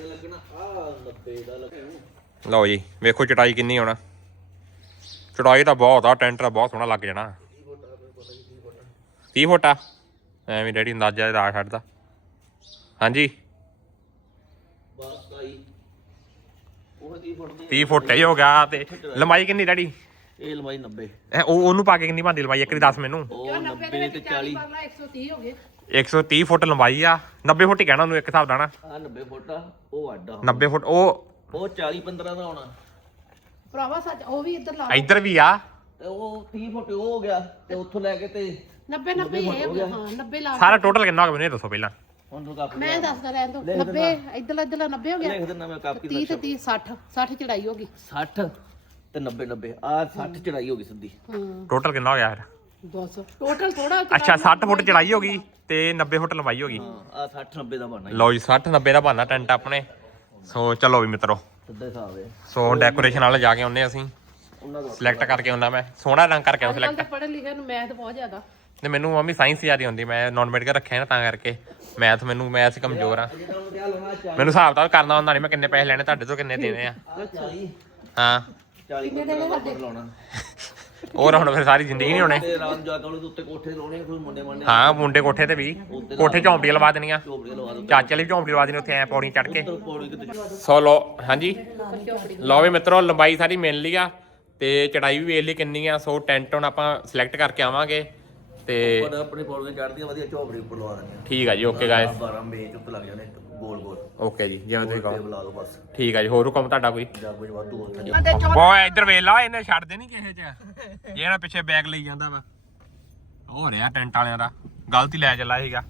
ਲੱਗਣਾ ਆ 90 ਦਾ ਲੱਗਣਾ ਲਓ ਜੀ ਵੇਖੋ ਚਟਾਈ ਕਿੰਨੀ ਹੋਣਾ। ਚਟਾਈ ਤਾਂ ਬਹੁਤ ਆ ਟੈਂਟ ਤਾਂ ਬਹੁਤ ਸੋਹਣਾ ਲੱਗ ਜਾਣਾ। 30 ਫੁੱਟ? ਆ ਐਵੇਂ ਡੈਡੀ ਅੰਦਾਜ਼ਾ ਦਾ ਛੱਡਦਾ। ਹਾਂਜੀ ਬਸ ਆਈ ਉਹ 30 ਫੁੱਟ ਦੀ 30 ਫੁੱਟ ਹੀ ਹੋ ਗਿਆ ਤੇ ਲੰਬਾਈ ਕਿੰਨੀ ਡੈਡੀ? ਇਹ ਲੰਬਾਈ 90 ਐ ਉਹ ਉਹਨੂੰ ਪਾ ਕੇ ਕਿੰਨੀ ਬਣਦੀ ਲੰਬਾਈ? ਇੱਕ ਦੀ ਦੱਸ ਮੈਨੂੰ। ਉਹ 90 ਤੇ 40 ਪਰਲਾ 130 ਹੋ ਗਏ। 130 ਫੁੱਟ ਲੰਬਾਈ ਆ। 90 ਫੁੱਟ ਹੀ ਕਹਿਣਾ ਉਹਨੂੰ ਇੱਕ ਹਿਸਾਬ ਦਾ ਨਾ। ਆ 90 ਫੁੱਟ ਆ ਉਹ ਆ। 90 ਫੁੱਟ ਉਹ ਉਹ 40 15 ਦਾ ਹੋਣਾ। ਭਰਾਵਾ ਸੱਚ ਉਹ ਵੀ ਇੱਧਰ ਲਾ ਇੱਧਰ ਵੀ ਆ। ਤੇ ਉਹ 30 ਫੁੱਟ ਉਹ ਹੋ ਗਿਆ ਤੇ ਉੱਥੋਂ ਲੈ ਕੇ ਤੇ 90 90 ਇਹ ਹੋ ਗਿਆ। ਹਾਂ 90 ਲਾ ਸਾਰਾ ਟੋਟਲ ਕਿੰਨਾ ਹੋ ਗਿਆ ਮੈਨੂੰ ਇਹ ਦੱਸੋ ਪਹਿਲਾਂ। ਹੁਣ ਤੂੰ ਕਾਪੀ ਮੈਂ ਦੱਸਦਾ ਰਹਿਣ ਦੋ। 90 ਇੱਧਰਲਾ ਇੱਧਰਲਾ 90 ਹੋ ਗਿਆ? ਲਿਖ ਦਿੰਦਾ ਮੈਂ ਕਾਪੀ 30 ਤੇ 30 60 60 ਚੜਾਈ ਹੋ ਗਈ। 60 ਤੇ 90 90 ਆ 60 ਚੜਾਈ ਹੋ ਗਈ ਸਿੱਧੀ। ਹਾਂ। ਟੋਟਲ ਕਿੰਨਾ ਹੋ ਗਿਆ ਫਿਰ? ਬਸ ਟੋਟਲ ਥੋੜਾ ਅੱਛਾ 60 ਫੁੱਟ ਚੜਾਈ ਹੋ ਗਈ ਤੇ 90 ਫੁੱਟ ਲੰਬਾਈ ਹੋ ਗਈ। ਹਾਂ ਆ 60 90 ਦਾ ਬਣਨਾ ਲਓ ਜੀ 60 90 ਦਾ ਬਹਾਨਾ ਟੈਂਟ ਆਪਣੇ। ਸੋ ਚਲੋ ਵੀ ਮਿੱਤਰੋ। ਸਿੱਧਾ ਹਿਸਾਬ ਹੈ। ਸੋ ਡੈਕੋਰੇਸ਼ਨ ਵਾਲੇ ਜਾ ਕੇ ਆਉਂਦੇ ਅਸੀਂ। ਉਹਨਾਂ ਦਾ ਸਿਲੈਕਟ ਕਰਕੇ ਆਉਂਦਾ ਮੈਂ। ਸੋਹਣਾ ਰੰਗ ਕਰਕੇ ਆਉਂ ਅੱਜ ਕੱਲ੍ਹ ਸਿਲੈਕਟ ਤਾਂ ਪੜ੍ਹੇ ਲਿਖੇ ਨੂੰ ਮੈਥ ਬਹੁਤ ਜ਼ਿਆਦਾ ਤੇ ਮੈਨੂੰ ਮੰਮੀ ਸਾਇੰਸ ਜ਼ਿਆਦਾ ਹੁੰਦੀ ਮੈਂ ਨਾਨ ਮੈਡੀਕਲ ਰੱਖਿਆ ਨਾ ਤਾਂ ਕਰਕੇ। ਮੈਥ ਮੈਨੂੰ ਮੈਥ ਕਮਜ਼ੋਰ ਆ। ਮੈਨੂੰ ਹਿਸਾਬ ਤਾਂ ਕਰਨਾ ਹੁੰਦਾ ਨਹੀਂ ਮੈਂ ਕਿੰਨੇ ਪੈਸੇ ਲੈਣੇ ਤੁਹਾਡੇ ਤੋਂ ਕਿੰਨੇ ਦੇਣੇ ਆ? ਹਾਂ। 40 ਰੁਪਏ ਲਾਉਣਾ ਹੋਰ ਹੁਣ ਫਿਰ ਸਾਰੀ ਜ਼ਿੰਦਗੀ ਨਹੀਂ ਹੋਣੇ। ਤੇ ਰਾਮ ਜਾ ਕਾਲੂ ਦੇ ਉੱਤੇ ਕੋਠੇ ਲਾਉਣੇ ਕੋਈ ਮੁੰਡੇ ਮੰਡੇ। ਹਾਂ ਮੁੰਡੇ ਕੋਠੇ ਤੇ ਵੀ। ਕੋਠੇ ਲਵਾ ਦੇਣੀਆਂ। ਝੋਪੜੀ ਲਵਾ ਦੋ ਚਾਚੇ ਲਈ ਵੀ ਝੌਂਪੜੀ ਲਵਾ ਦੇਣੀ ਉੱਥੇ ਐ ਪੌੜੀ ਚੜ ਕੇ ਸੋ ਲੋ ਹਾਂਜੀ। ਲਓ ਵੀ ਮਿੱਤਰੋ ਲੰਬਾਈ ਸਾਰੀ ਮਿਲ ਲਈ ਆ ਤੇ ਚੜਾਈ ਵੀ ਵੇਖ ਲਈ ਕਿੰਨੀ ਆ। ਸੋ ਟੈਂਟ ਹੁਣ ਆਪਾਂ ਸਿਲੈਕਟ ਕਰਕੇ ਆਵਾਂਗੇ। ਤੇ ਪਰ ਆਪਣੀ ਪੌੜੀ ਚੜਦੀਆਂ ਵਧੀਆ ਝੋਪੜੀ ਉੱਪਰ ਲਵਾ ਦਿੰਦੇ ਠੀਕ ਆ ਜੀ ਓਕੇ ਗਾਇਸ 12 ਮੇਜ ਉੱਤੇ ਲੱਗ ਜਾਣੇ ਗੋਲ ਗੋਲ। ਓਕੇ ਜੀ ਜਿਵੇਂ ਤੁਸੀਂ ਕਹੋ। ਬੁਲਾ ਲਓ ਬਸ। ਠੀਕ ਆ ਜੀ ਹੋਰ ਹੁਕਮ ਤੁਹਾਡਾ ਕੋਈ? ਜਾਂ ਵਾਧੂ ਓਏ ਇੱਧਰ ਵੇਖ ਲਾ ਇਹਨੇ ਛੱਡਦੇ ਨਹੀਂ ਕਿਸੇ ਚ। ਜਿਹੜਾ ਪਿੱਛੇ ਬੈਗ ਲਈ ਜਾਂਦਾ ਵਾ। ਹੋ ਰਿਹਾ ਟੈਂਟ ਵਾਲਿਆਂ ਦਾ। ਗਲਤੀ ਲੈ ਚੱਲਾ ਸੀਗਾ।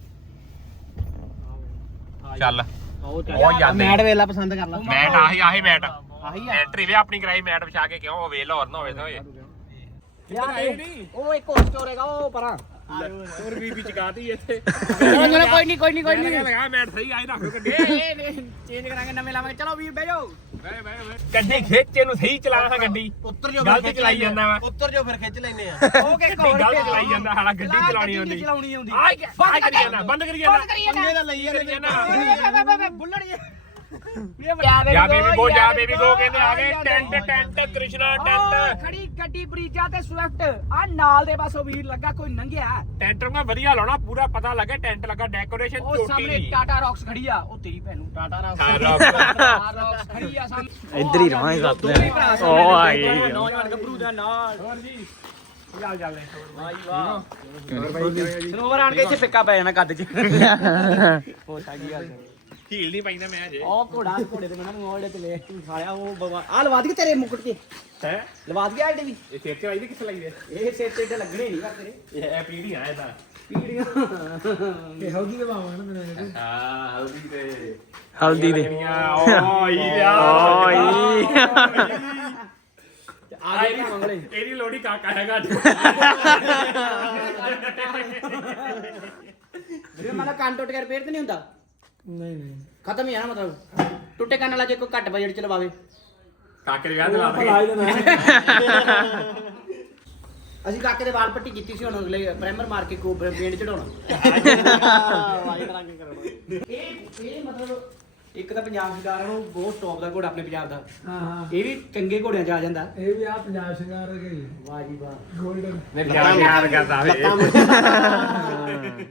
ਚੱਲ। ਉਹ ਜਾਂਦੇ। ਮੈਟ ਵੇਲਾ ਪਸੰਦ ਕਰ ਲਾ। ਮੈਟ ਆਹੀ ਆਹੀ ਮੈਟ। ਆਹੀ ਐਂਟਰੀ ਵੇ ਆਪਣੀ ਕਰਾਈ ਮੈਟ ਵਿਛਾ ਕੇ ਕਿਉਂ? ਉਹ ਵੇਖ ਲਾ ਹੋਰ ਨਾ ਹੋਵੇ ਤਾਂ ਹੋਏ। ਉਹ ਇੱਕ ਹੋਰ ਸਟੋਰ ਹੈਗਾ ਉਹ ਪਰਾਂ ਹੋਰ ਬੀਬੀ ਚਕਾਤੀ ਇੱਥੇ। ਕੋਈ ਨਹੀਂ ਕੋਈ ਨਹੀਂ ਕੋਈ ਨਹੀਂ ਲਗਾ ਮੈਟ ਸਹੀ ਆਈ ਰੱਖ ਗੱਡੀ। ਚੇਂਜ ਕਰਾਂਗੇ ਨਵੇਂ ਲਾਵਾਂਗੇ। ਚਲੋ ਵੀਰ ਬਹਿ ਜਾਓ। ਗੱਡੀ ਖਿੱਚ ਇਹਨੂੰ ਸਹੀ ਚਲਾ ਹਾਂ ਗੱਡੀ। ਉੱਤਰ ਜੋ ਗਲਤ ਚਲਾਈ ਜਾਂਦਾ ਵਾ। ਉੱਤਰ ਜੋ ਫਿਰ ਖਿੱਚ ਲੈਨੇ ਆ। ਉਹ ਕਿ ਗਲਤ ਚਲਾਈ ਜਾਂਦਾ ਹਾਲਾ ਗੱਡੀ ਚਲਾਉਣੀ ਹੁੰਦੀ ਚਲਾਉਣੀ ਆਉਂਦੀ। ਆਹ ਕਰੀ ਜਾਂਦਾ ਬੰਦ ਕਰੀ ਜਾਂਦਾ। ਦਾ ਲਈ ਕਰੀ ਜਾਂਦਾ। ਬੁੱਲੜ ਜਾ ਬੇਬੀ ਗੋ ਜਾ ਬੇਬੀ ਗੋ ਕਹਿੰਦੇ ਆ ਗਏ ਟੈਂਟ ਟੈਂਟ ਕ੍ਰਿਸ਼ਨਾ ਟੈਂਟ। ਖੜੀ ਗੱਡੀ ਬਰੀਜਾ ਤੇ ਸਵਿਫਟ। ਆ ਨਾਲ ਦੇ ਪਾਸੋਂ ਵੀਰ ਲੱਗਾ ਕੋਈ ਨੰਗਿਆ। ਟੈਂਟ ਨੂੰ ਵਧੀਆ ਲਾਉਣਾ ਪੂਰਾ ਪਤਾ ਲੱਗੇ ਟੈਂਟ ਲੱਗਾ ਡੈਕੋਰੇਸ਼ਨ ਉਹ ਚੋਟੀ। ਸਾਹਮਣੇ ਟਾਟਾ ਰੌਕਸ ਖੜੀ ਆ। ਉਹ ਤੇਰੀ ਭੈਣ ਨੂੰ ਟਾਟਾ ਰੌਕਸ ਖੜੀ ਆ। ਸਾਹਮਣੇ। ਇੱਧਰ ਹੀ ਰਵਾਂਗੇ ਸਾਥ ਉਹ ਉਹ ਆ ਗਈ। ਨੌਜਵਾਨ ਗੱਭਰੂ ਦਾ ਨਾਲ। ਚੱਲ ਚੱਲ ਸਨੋਵਰ ਆਣ ਕੇ ਇੱਥੇ ਪਿੱਕਾ ਪੈ ਜਾਣਾ ਕੱਦ 'ਚ। ਹੋ ਸਾਗੀ ਗੱਲ ਹੀਲ ਨਹੀਂ ਪੈਂਦਾ ਮੈਂ ਅਜੇ ਉਹ ਘੋੜਾ ਘੋੜੇ ਤੇ ਮੈਨੂੰ ਮੋੜ ਤੇ ਲੈ ਤੂੰ ਖਾਇਆ ਉਹ ਬਵਾ ਆ ਲਵਾ ਦੀ ਤੇਰੇ ਮੁਕਟ ਤੇ ਹੈ? ਲਵਾ ਦੀ ਆਈਡੀ ਵੀ। ਇਹ ਸਿਰ ਤੇ ਆਈ ਤੇ ਕਿੱਥੇ ਲਾਈ ਦੇ ਇਹ ਸਿਰ ਤੇ ਏਡੇ ਲੱਗਣੇ ਨਹੀਂ ਕਰ ਤੇਰੇ ਇਹ ਇਹ ਪੀੜੀ ਆ ਇਹ ਤਾਂ। ਪੀੜੀਆਂ ਇਹ ਹਲਦੀ ਦੇ ਪਾਵਾਂ ਨਾ ਮੈਨੂੰ ਹਾਂ ਹਲਦੀ ਤੇ। ਹਲਦੀ ਦੇ ਓਏ ਯਾ ਓਏ। ਆ ਗਏ ਮੰਗਲੇ ਇਹਦੀ ਲੋੜੀ ਕਾਕਾ ਹੈਗਾ ਅੱਜ। ਵੀਰੇ ਮਤਲਬ ਕੰਨ ਟੁੱਟ ਕੇ ਰਿਪੇਅਰ ਤੇ ਨਹੀਂ ਹੁੰਦਾ। ਨਹੀਂ ਨਹੀਂ ਖਤਮ ਹੀ ਆ ਨਾ ਮਤਲਬ ਟੁੱਟੇ ਕੰਨ ਵਾਲਾ ਜੇ ਕੋਈ ਘੱਟ ਬਜਟ ਚ ਲਵਾਵੇ ਕਾਕੇ ਦੇ ਵਿਆਹ ਤੇ ਲਾ ਦਾਂਗੇ ਅਸੀਂ ਕਾਕੇ ਦੇ ਵਾਲ ਪੱਟੀ ਕੀਤੀ ਸੀ ਹੁਣ ਅਗਲੇ ਪ੍ਰਾਈਮਰ ਮਾਰ ਕੇ ਕੋ ਪੇਂਟ ਚੜਾਉਣਾ ਵਾਈਟ ਰੰਗ ਕਰਾਉਣਾ ਇਹ ਇਹ ਮਤਲਬ ਇੱਕ ਤਾਂ ਪੰਜਾਬ ਸਰਕਾਰ ਨੂੰ ਬਹੁਤ ਟੌਪ ਦਾ ਘੋੜਾ ਆਪਣੇ ਪੰਜਾਬ ਦਾ। ਹਾਂ। ਹਾਂ ਇਹ ਵੀ ਚੰਗੇ ਘੋੜਿਆਂ 'ਚ ਆ ਜਾਂਦਾ। ਇਹ ਵੀ ਆ ਪੰਜਾਬ ਸ਼ਿੰਗਾਰ ਗਈ ਵਾਹ ਜੀ ਵਾਹ। 골ਡਨ ਮੇਰੇ ਖਿਆਲ ਯਾਦ ਕਰਦਾ ਵੇ।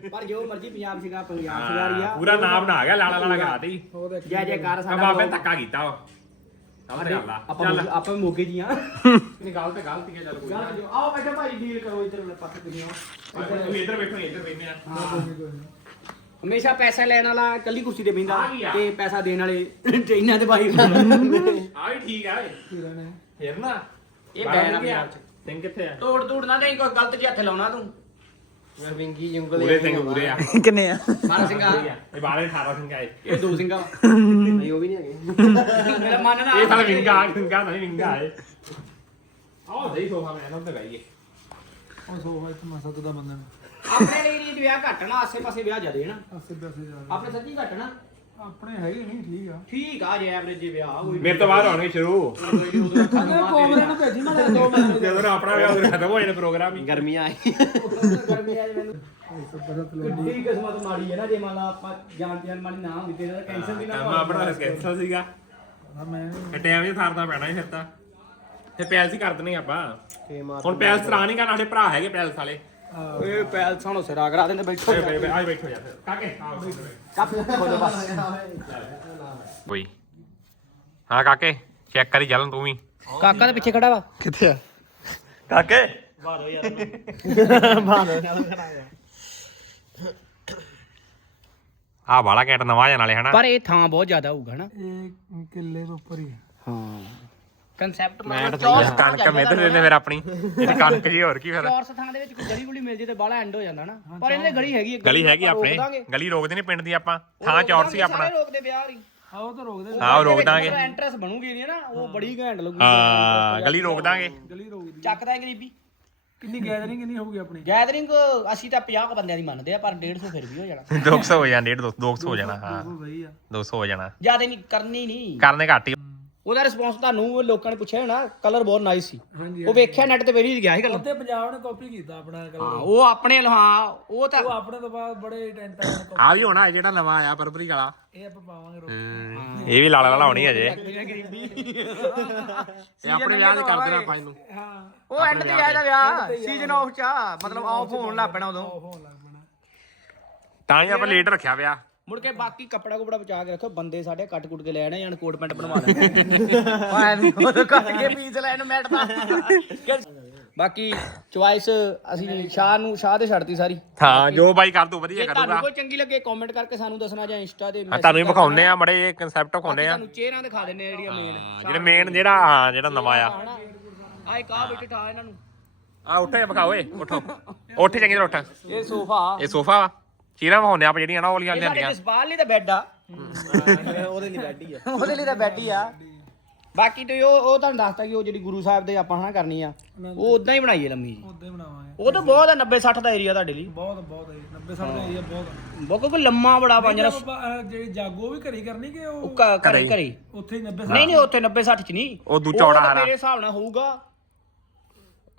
ਪਰ ਜੋ ਮਰਜ਼ੀ ਪੰਜਾਬ ਸੀਗਾ ਪੰਜਾਬ ਸਰਕਾਰ ਹੀ ਆ। ਪੂਰਾ ਨਾਮ ਨਾ ਆ ਗਿਆ ਲਾਲਾ ਲਾਲਾ ਕਰਾਤੀ ਜੈ ਜੈਕਾਰ ਸਾਡਾ ਬਾਬੇ ਨੇ ਧੱਕਾ ਕੀਤਾ ਆਪਾਂ ਆਪਾਂ ਮੋਗੇ ਜੀ ਆ। ਨਹੀਂ ਗੱਲ ਤੇ ਗਲਤੀ ਹੈ ਚੱਲ ਕੋਈ ਆਓ ਬੈਠੋ ਭਾਈ ਡੀਲ ਕਰੋ ਇੱਧਰ ਪਾਸੇ ਤੁਸੀਂ ਆਓ ਇੱਧਰ ਬੈਠੋ ਇੱਧਰ ਬੈਠੇ ਆ। ਹਮੇਸ਼ਾ ਪੈਸਾ ਲੈਣ ਵਾਲਾ ਕੱਲੀ ਕੁਰਸੀ ਤੇ ਬਹਿੰਦਾ ਆ ਕੀ ਆ? ਤੇ ਪੈਸਾ ਦੇਣ ਵਾਲੇ ਟ੍ਰੇਨਾਂ ਤੇ ਭਾਈ ਆ ਵੀ ਠੀਕ ਆ ਓਏ। ਨੇ ਫੇਰ ਨਾ ਇਹ ਬੈਨ ਆ ਗਿਆ। ਪੰਜਾਬ 'ਚ। ਸਿੰਘ ਕਿੱਥੇ ਆ? ਤੋੜ ਤੋੜ ਨਾ ਨਹੀਂ ਕੋਈ ਗਲਤ ਜਿਹਾ ਹੱਥ ਲਾਉਣਾ ਤੂੰ। ਪੂਰੇ ਸਿੰਘ ਪੂਰੇ ਆ। ਕਿੰਨੇ ਆ? ਮਾਰਾ ਸਿੰਘਾ ਇਹ ਬਾਰੇ 18 ਸਿੰਘ ਆਏ ਇਹ। ਦੋ ਸਿੰਘਾ। ਨਹੀਂ ਉਹ ਵੀ ਨਹੀਂ ਹੈਗੇ। ਮੇਰਾ ਮਨ ਨਾ ਇਹ ਸਾਲਾ ਵਿੰਗਾ ਵਿੰਗਾ ਨਹੀਂ ਵਿੰਗਾ ਹੈ ਆਹ ਸਹੀ ਸੋਫਾ ਮੈਂ ਨਾ ਤੇ ਗਈਏ ਉਹ ਸੋਫਾ ਇੱਥੇ ਮਸਾ ਦਾ ਬੰਦਾ ਆਪਣੇ ਏਰੀਏ 'ਚ ਵਿਆਹ ਘੱਟ ਨਾ ਆਸੇ ਪਾਸੇ ਵਿਆਹ ਜ਼ਿਆਦੇ ਨਾ। ਅਸੇ ਪੈਸੇ ਜਾ ਆਪਣੇ ਸੱਚੀ ਘੱਟ ਨਾ। ਆਪਣੇ ਹੈਗੇ ਨਹੀਂ ਠੀਕ ਆ। ਠੀਕ ਆ ਜੇ ਐਵਰੇਜ ਜੇ ਵਿਆਹ ਕੋਈ ਮੇਰੇ ਤੋਂ ਬਾਅਦ ਹੋਣਗੇ ਸ਼ੁਰੂ। ਕੋਮਰੇ ਨੂੰ ਭੇਜੀ ਮੈਂ ਦੋ ਮਿੰਟ ਜਦੋਂ ਆਪਣਾ ਵਿਆਹ ਉਦੋਂ ਖਤਮ ਹੋ ਜਾਣਾ ਪ੍ਰੋਗਰਾਮ ਹੀ। ਗਰਮੀਆਂ ਆਈ। ਗਰਮੀ ਆ ਮੈਨੂੰ। ਕਿੱਡੀ ਕਿਸਮਤ ਮਾੜੀ ਹੈ ਨਾ ਜੇ ਮੰਨ ਲਾ ਆਪਾਂ ਜਾਣ ਜਾਣ ਮਾੜੀ ਨਾ ਹੁੰਦੀ ਤੇ ਕੈਂਸਰ ਵੀ ਨਾ ਕੰਮ ਆਪਣਾ ਸਕੈਂਸਲ ਸੀਗਾ। ਮੈਂ ਇਹ ਟਾਈਮ ਹੀ ਸਾਰਦਾ ਪੈਣਾ ਹੀ ਫਿਰ ਤਾਂ। ਤੇ ਪੈਲਸ ਹੀ ਕਰ ਦਨੇ ਆਪਾਂ। ਹੁਣ ਪੈਲਸ ਤਰਾ ਨਹੀਂ ਕਰਨਾ ਸਾਡੇ ਭਰਾ ਹੈਗੇ ਪੈਲਸ ਵਾਲੇ। ਓਏ ਪੈਲ ਸੋਣੋ ਸਿਰਾ ਕਰਾ ਦਿੰਦੇ ਬੈਠੋ। ਆਜ ਬੈਠੋ ਜਾ ਫਿਰ ਕਾਕੇ ਆਓ ਕਾਫੀ ਖੋਲੋ ਬਸ। ਬਈ। ਹਾਂ ਕਾਕੇ ਚੈੱਕ ਕਰੀ ਚੱਲ ਤੂੰ ਵੀ। ਕਾਕਾ ਦੇ ਪਿੱਛੇ ਖੜਾ ਵਾ। ਕਿੱਥੇ ਆ? ਕਾਕੇ। ਆ ਬਾਲਾ ਕੈਟ ਨਵਾਂ ਜਾਣ ਵਾਲੇ ਹਨਾ? ਪਰ ਇਹ ਥਾਂ ਬਹੁਤ ਜ਼ਿਆਦਾ ਹੋਊਗਾ ਹਨਾ? ਇਹ ਕਿੱਲੇ ਦੇ ਉੱਪਰ ਹੀ ਹਾਂ। ਕਨਸੈਪਟ ਮੈਂ ਤਾਂ ਚੌਰਸ ਕਣਕ ਮਿੱਧ ਦਿੰਦੇ ਫਿਰ ਆਪਣੀ। ਇਹ ਕਣਕ ਜੀ ਹੋਰ ਕੀ ਫਿਰ ਚੌਰਸ ਥਾਂ ਦੇ ਵਿੱਚ ਕੋਈ ਗਲੀ ਗੁਲੀ ਮਿਲ ਜੇ ਤੇ ਬਾਹਲਾ ਐਂਡ ਹੋ ਜਾਂਦਾ ਨਾ। ਪਰ ਇਹਦੇ ਗਲੀ ਹੈਗੀ ਹੈ, ਗਲੀ ਹੈਗੀ ਆਪਾਂ ਆਪਣੇ। ਗਲੀ ਰੋਕਦੇ ਨਹੀਂ ਪਿੰਡ ਦੀ ਆਪਾਂ। ਥਾਂ ਰੋਕ ਚੌਰ ਦਾਂਗੇ, ਸੀ ਆਪਣਾ। ਰੋਕਦੇ ਵਿਆਹ ਹੀ ਹਾਂ ਉਹ ਤਾਂ ਰੋਕਦੇ ਹਾਂ ਉਹ ਰੋਕ ਦਾਂਗੇ ਐਂਟਰੈਂਸ ਬਣੂਗੀ ਨਹੀਂ ਨਾ ਉਹ ਬੜੀ ਘੈਂਟ ਲੱਗੂਗੀ। ਹਾਂ ਗਲੀ ਰੋਕ ਦਾਂਗੇ ਗਲੀ ਰੋਕਦੀ ਚੱਕਦਾ ਹੈ ਗਰੀਬੀ। ਕਿੰਨੀ ਗੈਦਰਿੰਗ ਕਿੰਨੀ ਹੋਊਗੀ ਆਪਣੀ? ਗੈਦਰਿੰਗ ਅਸੀਂ ਤਾਂ 50 ਕੁ ਬੰਦਿਆਂ ਦੀ ਮੰਨਦੇ ਆ ਪਰ 150 ਫਿਰ ਵੀ ਹੋ ਜਾਣਾ। 200 ਹੋ ਜਾਣਾ 150 200 ਹੋ ਜਾਣਾ ਹਾਂ। ਉਹ ਬਈ ਆ। 200 ਹੋ ਜਾਣਾ। ਜ਼ਿਆਦਾ ਨਹੀਂ ਕਰਨੀ ਨਹੀਂ। ਕਰਨੇ ਘੱਟ ਹੀ। ਉਹਦਾ ਰਿਸਪੌਂਸ ਤੁਹਾਨੂੰ ਲੋਕਾਂ ਨੇ ਪੁੱਛਿਆ ਹੋਣਾ ਕਲਰ ਬਹੁਤ ਨਾਈਸ ਸੀ। ਉਹ ਵੇਖਿਆ ਨੈਟ ਤੇ ਵੇਰੀ ਗਿਆ ਸੀ ਕਲਰ ਤੇ ਪੰਜਾਬ ਨੇ ਕਾਪੀ ਕੀਤਾ ਆਪਣਾ ਹਾਂ ਕਲਰ ਉਹ ਆਪਣੇ ਹਾਂ ਉਹ ਤਾਂ ਉਹ ਆਪਣੇ ਤੋਂ ਬਾਅਦ ਬੜੇ ਟੈਂਟਾਂ ਨੇ ਆ ਵੀ ਹੋਣਾ ਇਹ ਜਿਹੜਾ ਨਵਾਂ ਆਇਆ ਪਰਪਰੀ ਵਾਲਾ। ਇਹ ਆਪਾਂ ਪਾਵਾਂਗੇ ਰੋ- ਇਹ ਵੀ ਲਾਲਾ ਲਾਲਾ ਹੋਣੀ ਅਜੇ। ਇਹ ਆਪਣੇ ਵਿਆਹ ਦੇ ਕਰ ਦੇਣਾ ਆਪਾਂ ਇਹਨੂੰ। ਹਾਂ। ਉਹ ਐਂਡ ਤੇ ਆਇਆ ਦਾ ਵਿਆਹ ਸੀਜ਼ਨ ਆਫ ਚ ਮਤਲਬ ਆਫ ਹੋਣ ਲੱਗ ਪੈਣਾ ਉਦੋਂ। ਹੋਣ ਲੱਗ ਪੈਣਾ। ਤਾਂ ਹੀ ਆਪਾਂ ਲੇਟ ਰੱਖਿਆ ਵਿਆਹ। ਮੁੜ ਕੇ ਬਾਕੀ ਕੱਪੜਾ ਕੁਪੜਾ ਬਚਾ ਕੇ ਰੱਖੋ ਬੰਦੇ ਸਾਡੇ ਕੱਟ ਕੁੱਟ ਕੇ ਲੈ ਆਣੇ ਜਾਂ ਕੋਟ ਪੈਂਟ ਬਣਵਾ ਲੈਣੇ। ਆਏ [LAUGHS] ਨਹੀਂ ਉਹ ਕੱਟ ਕੇ ਪੀਸ ਲੈਣ ਮੈਟ ਦਾ ਬਾਕੀ ਚੁਆਇਸ ਅਸੀਂ ਸ਼ਾਹ ਨੂੰ ਸ਼ਾਹ ਤੇ ਛੱਡਤੀ ਸਾਰੀ। ਹਾਂ ਜੋ ਬਾਈ ਕਰ ਦੂ ਵਧੀਆ ਜੇ ਤੁਹਾਨੂੰ ਕਰੂਗਾ ਕੋਈ ਚੰਗੀ ਲੱਗੇ ਕਮੈਂਟ ਕਰਕੇ ਸਾਨੂੰ ਦੱਸਣਾ ਜਾਂ ਇੰਸਟਾ ਤੇ ਆ ਤੁਹਾਨੂੰ ਵੀ ਵਿਖਾਉਨੇ ਆ ਮੜੇ ਇਹ ਕਨਸੈਪਟ ਵਿਖਾਉਨੇ ਆ ਤੁਹਾਨੂੰ ਚਿਹਰਾ ਦਿਖਾ ਦਿੰਨੇ ਆ ਜਿਹੜੀਆਂ ਮੇਨ ਜਿਹੜੇ ਮੇਨ ਜਿਹੜਾ ਹਾਂ ਜਿਹੜਾ ਨਵਾਂ ਆ। ਆ ਇੱਕ ਆ ਬੈਠੇ ਠਾ ਇਹਨਾਂ ਨੂੰ। ਆ ਉੱਠੇ ਵਿਖਾਓ ਏ ਉਠੋ। ਉੱਠ ਚੰਗੀ ਤਰ੍ਹਾਂ ਉੱਠ। ਇਹ ਸੋਫਾ। ਇਹ ਸੋਫਾ ਵਾ। ਚੀਰਾਂ ਵਿਖਾਉਨੇ ਆਪਾਂ ਜਿਹੜੀਆਂ ਨਾ ਉਹ ਵਾਲੀਆਂ ਸਾਡੇ ਲਿਆਂਦੀਆਂ। ਜਸਪਾਲ ਲਈ ਤਾਂ ਬੈੱਡ ਆ। ਉਹਦੇ ਲਈ ਬੈਠੀ ਆ। [LAUGHS] ਉਹਦੇ ਲਈ ਤਾਂ ਬੈੱਡ ਹੀ ਆ। ਬਾਕੀ ਤੇ ਉਹ ਉਹ ਤੁਹਾਨੂੰ ਦੱਸਤਾ ਕਿ ਉਹ ਜਿਹੜੀ ਗੁਰੂ ਸਾਹਿਬ ਦੇ ਆਪਾਂ ਹਨਾ ਕਰਨੀ ਆ ਉਹ ਉਦਾਂ ਹੀ ਬਣਾਈ ਹੈ ਲੰਮੀ ਜੀ। ਉਦਾਂ ਹੀ ਬਣਾਵਾਂਗੇ। ਉਹ ਤਾਂ ਬਹੁਤ ਆ 90 60 ਦਾ ਏਰੀਆ ਤੁਹਾਡੇ ਲਈ। ਬਹੁਤ ਬਹੁਤ ਹੈ 90 ਸਾਲ ਦਾ ਏਰੀਆ ਬਹੁਤ ਬਹੁਤ ਕੋਈ ਲੰਮਾ ਬੜਾ ਪੰਜ ਨਾ ਆਪਾਂ ਅਹ, ਜਿਹੜੀ ਜਾਗੋ ਉਹ ਵੀ ਘਰੀ ਕਰਨੀ ਕਿ ਉਹ ਘਰੇ ਘਰੇ ਉੱਥੇ ਹੀ 90 ਨਹੀਂ ਨਹੀਂ ਉੱਥੇ 90 60 ਚ ਨਹੀਂ। ਉਹ ਦੂ ਚੌੜਾ ਤਾਂ ਹਾਰਾ। ਮੇਰੇ ਹਿਸਾਬ ਨਾਲ ਹੋਊਗਾ।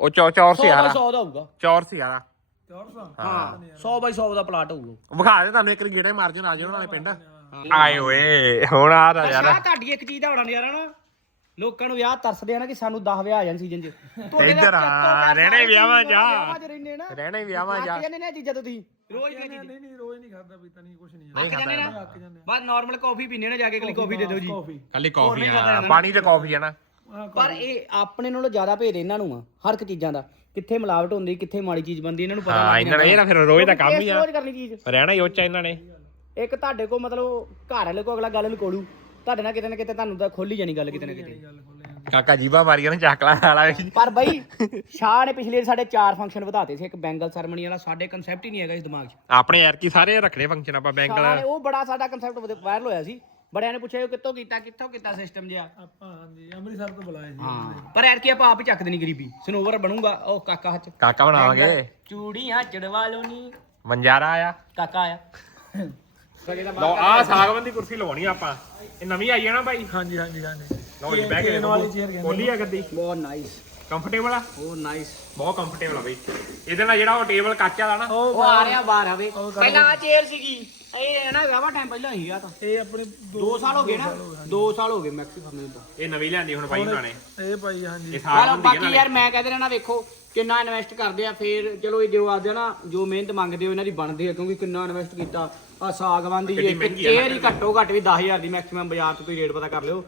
ਉਹ ਚੌ ਚੌਰ 100 ਸੀ ਬਾਈ ਹਾਰਾ। 100 ਦਾ ਹੋਊਗਾ। ਚੌਰ ਸੀ ਸਾਂ ਹਾਂ। 100 ਬਾਈ 100 ਦਾ ਪਲਾਟ ਹੋਊਗਾ। ਵਿਖਾ ਦੇ ਤੁਹਾਨੂੰ ਇੱਕ ਗੇੜੇ ਮਾਰ ਕੇ ਨਾ ਜਾਣ ਵਾਲੇ ਪਿੰਡ। ਆਏ ਓਏ ਹੁਣ ਆ ਰਾ ਯਾਰ। ਅੱਛਾ ਤੁਹਾਡੀ ਇੱਕ ਚੀਜ਼ ਦਾ ਬੜਾ ਨਜ਼ਾਰਾ ਨਾ। ਲੋਕਾਂ ਨੂੰ ਵਿਆਹ ਤਰਸਦੇ ਆ ਨਾ ਕਿ ਸਾਨੂੰ 10 ਵਿਆਹ ਆ ਜਾਣ ਸੀਜ਼ਨ 'ਚ। ਤੁਹਾਡੇ ਇੱਧਰ ਆ, ਰਹਿਣੇ ਵਿਆਹਾਂ ਆ। ਨਾ ਰਹਿਣੇ ਵਿਆਹਾਂ ਜਾ। ਅੱਕ ਜਾਂਦੇ ਨੇ ਚੀਜ਼ਾਂ ਤੋਂ ਤੁਸੀਂ। ਰੋਜ਼ ਦੀਆਂ ਚੀਜ਼ਾਂ। ਨਹੀਂ ਨਹੀਂ ਰੋਜ਼ ਨਹੀਂ ਖਾਦਾ ਪੀਤਾ ਨਹੀਂ ਕੁਝ ਨਹੀਂ। ਨਹੀਂ ਜਾਂਦੇ ਨਾ। ਅੱਕ ਬਸ ਨਾਰਮਲ ਕਾਫੀ ਪੀਣੇ ਨਾ ਜਾ ਕੇ ਅਗਲੀ ਕਾਫੀ ਦੇ ਦਿਓ ਜੀ। ਕਾਫੀ ਕੱਲੀ ਕਾਫੀ ਆ। ਪਾਣੀ ਤੇ ਕਾਫੀ ਆ ਨਾ। ਪਰ ਇਹ ਆਪਣੇ ਨਾਲੋਂ ਜ਼ਿਆਦਾ ਭੇਦ ਇਹਨਾਂ ਨੂੰ ਆ ਹਰ ਇੱਕ ਚੀਜ਼ਾਂ ਦਾ। ਕਿੱਥੇ ਮਿਲਾਵਟ ਹੁੰਦੀ ਕਿੱਥੇ ਮਾੜੀ ਚੀਜ਼ ਬੰਦੀ ਇਹਨਾਂ ਨੂੰ ਪਤਾ ਹਾਂ ਇਹਨਾਂ ਨੇ ਇਹ ਫਿਰ ਰੋਜ਼ ਦਾ ਕੰਮ ਹੀ ਆ। ਰੋਜ਼ ਕਰਨੀ ਚੀਜ਼। ਰਹਿਣਾ ਹੀ ਉੱਚਾ ਇਹਨਾਂ ਨੇ। ਇੱਕ ਤੁਹਾਡੇ ਕੋ ਮਤਲਬ ਘਰ ਵਾਲੇ ਕੋ ਅਗਲਾ ਗੱਲ ਲਕੋੜੂ ਤੁਹਾਡੇ ਨਾਲ ਕਿਤੇ ਨਾ ਕਿਤੇ ਤੁਹਾਨੂੰ ਤਾਂ ਖੋਲੀ ਜਾਣੀ ਗੱਲ ਕਿਤੇ ਨਾ ਕਿਤੇ। ਕਾਕਾ ਜੀਬਾ ਮਾਰੀਆਂ ਨੇ ਚੱਕਲਾ ਵਾਲਾ। ਪਰ ਬਈ ਸ਼ਾਹ ਨੇ ਪਿਛਲੇ ਸਾਡੇ ਚਾਰ ਫੰਕਸ਼ਨ ਵਧਾਤੇ ਸੀ ਇੱਕ ਬੈਂਗਲ ਸੈਰਮਨੀ ਵਾਲਾ ਸਾਡੇ ਕਨਸੈਪਟ ਹੀ ਨਹੀਂ ਹੈਗਾ ਇਸ ਦਿਮਾਗ 'ਚ। ਆਪਣੇ ਯਾਰ ਕੀ ਸਾਰੇ ਰੱਖਣੇ ਫੰਕਸ਼ਨ ਆਪਾਂ ਨੇ ਉਹ ਬੜਾ ਸਾਡਾ ਕਨਸੈਪਟ ਵਾਇਰਲ ਹੋਇਆ ਸੀ। ਬੜਿਆਂ ਨੇ ਪੁੱਛਿਆ ਇਹ ਕਿੱਥੋਂ ਕੀਤਾ ਕਿੱਥੋਂ ਕੀਤਾ ਸਿਸਟਮ ਜਿਆ ਆਪਾਂ ਹਾਂਜੀ ਅੰਮ੍ਰਿਤਸਰ ਤੋਂ ਬੁਲਾਏ ਸੀ ਹਾਂ ਪਰ ਐਰ ਕੀ ਆਪਾਂ ਆਪ ਹੀ ਚੱਕ ਦੇਣੀ ਗਰੀਬੀ। ਸਨੋਵਰ ਬਣੂਗਾ ਉਹ ਕਾਕਾ ਹੱਥ ਕਾਕਾ ਬਣਾਵਾਂਗੇ। ਚੂੜੀਆਂ ਚੜਵਾ ਲੋ ਨੀ। ਮੰਜਾਰਾ ਆਇਆ। ਕਾਕਾ ਆਇਆ। ਲਓ ਆ ਸਾਗਵਨ ਦੀ ਕੁਰਸੀ ਲਵਾਉਣੀ ਆਪਾਂ। ਇਹ ਨਵੀਂ ਆਈ ਹੈ ਨਾ ਭਾਈ ਹਾਂਜੀ ਹਾਂਜੀ ਹਾਂਜੀ। ਲਓ ਜੀ ਬਹਿ ਕੇ ਇਹਨਾਂ ਵਾਲੀ ਚੇਅਰ ਕਹਿੰਦੇ ਖੋਲੀ ਆ ਗੱਦੀ ਬਹੁਤ ਨਾਈਸ ਕੰਫਰਟੇਬਲ ਆ? ਉਹ ਨਾਈਸ ਬਹੁਤ ਕੰਫਰਟੇਬਲ ਆ ਬਈ। ਇਹਦੇ ਨਾਲ ਜਿਹੜਾ ਉਹ ਟੇਬਲ ਕੱਚਾ ਦਾ ਨਾ ਉਹ ਆ ਰਿਹਾ ਬਾਹਰ ਆਵੇ ਪਹਿਲਾਂ ਆ ਚੇਅਰ ਸੀਗੀ। ਇਹ ਨਾ ਵਿਆਹਾਂ ਟਾਈਮ ਪਹਿਲਾਂ ਹੀ ਆ ਤਾਂ। ਇਹ ਆਪਣੇ 2 ਸਾਲ ਹੋ ਗਏ ਨਾ। 2 ਸਾਲ ਹੋ ਗਏ ਮੈਕਸਿਮਮ ਮੈਨੂੰ ਤਾਂ। ਇਹ ਨਵੀਂ ਲਿਆਂਦੀ ਹੁਣ ਭਾਈ ਉਹਨਾਂ ਨੇ ਇਹ ਭਾਈ ਹਾਂਜੀ। ਇਹ ਹਾਲ ਸਾਗਵਨ ਦੀ ਹੈ ਬਾਕੀ ਯਾਰ ਮੈਂ ਕਹਿੰਦੇ ਰਹਿਣਾ ਵੇਖੋ ਕਿੰਨਾ ਇਨਵੈਸਟ ਕਰਦੇ ਆ ਫੇਰ ਚਲੋ ਇਹ ਜੋ ਆਦੇ ਨਾ ਜੋ ਮਿਹਨਤ ਮੰਗਦੇ ਹੋ ਇਹਨਾਂ ਦੀ ਬਣਦੀ ਹੈ ਕਿਉਂਕਿ ਕਿੰਨਾ ਇਨਵੈਸਟ ਕੀਤਾ। ਆ ਸਾਗਵਾਨ ਦੀ ਇੱਕ ਚੇਅਰ ਹੀ ਘੱਟੋ ਘੱਟ ਵੀ 10000 ਦੀ ਮੈਕਸਿਮਮ ਬਾਜ਼ਾਰ ਰੇਟ ਪਤਾ ਕਰ ਲਿਓ।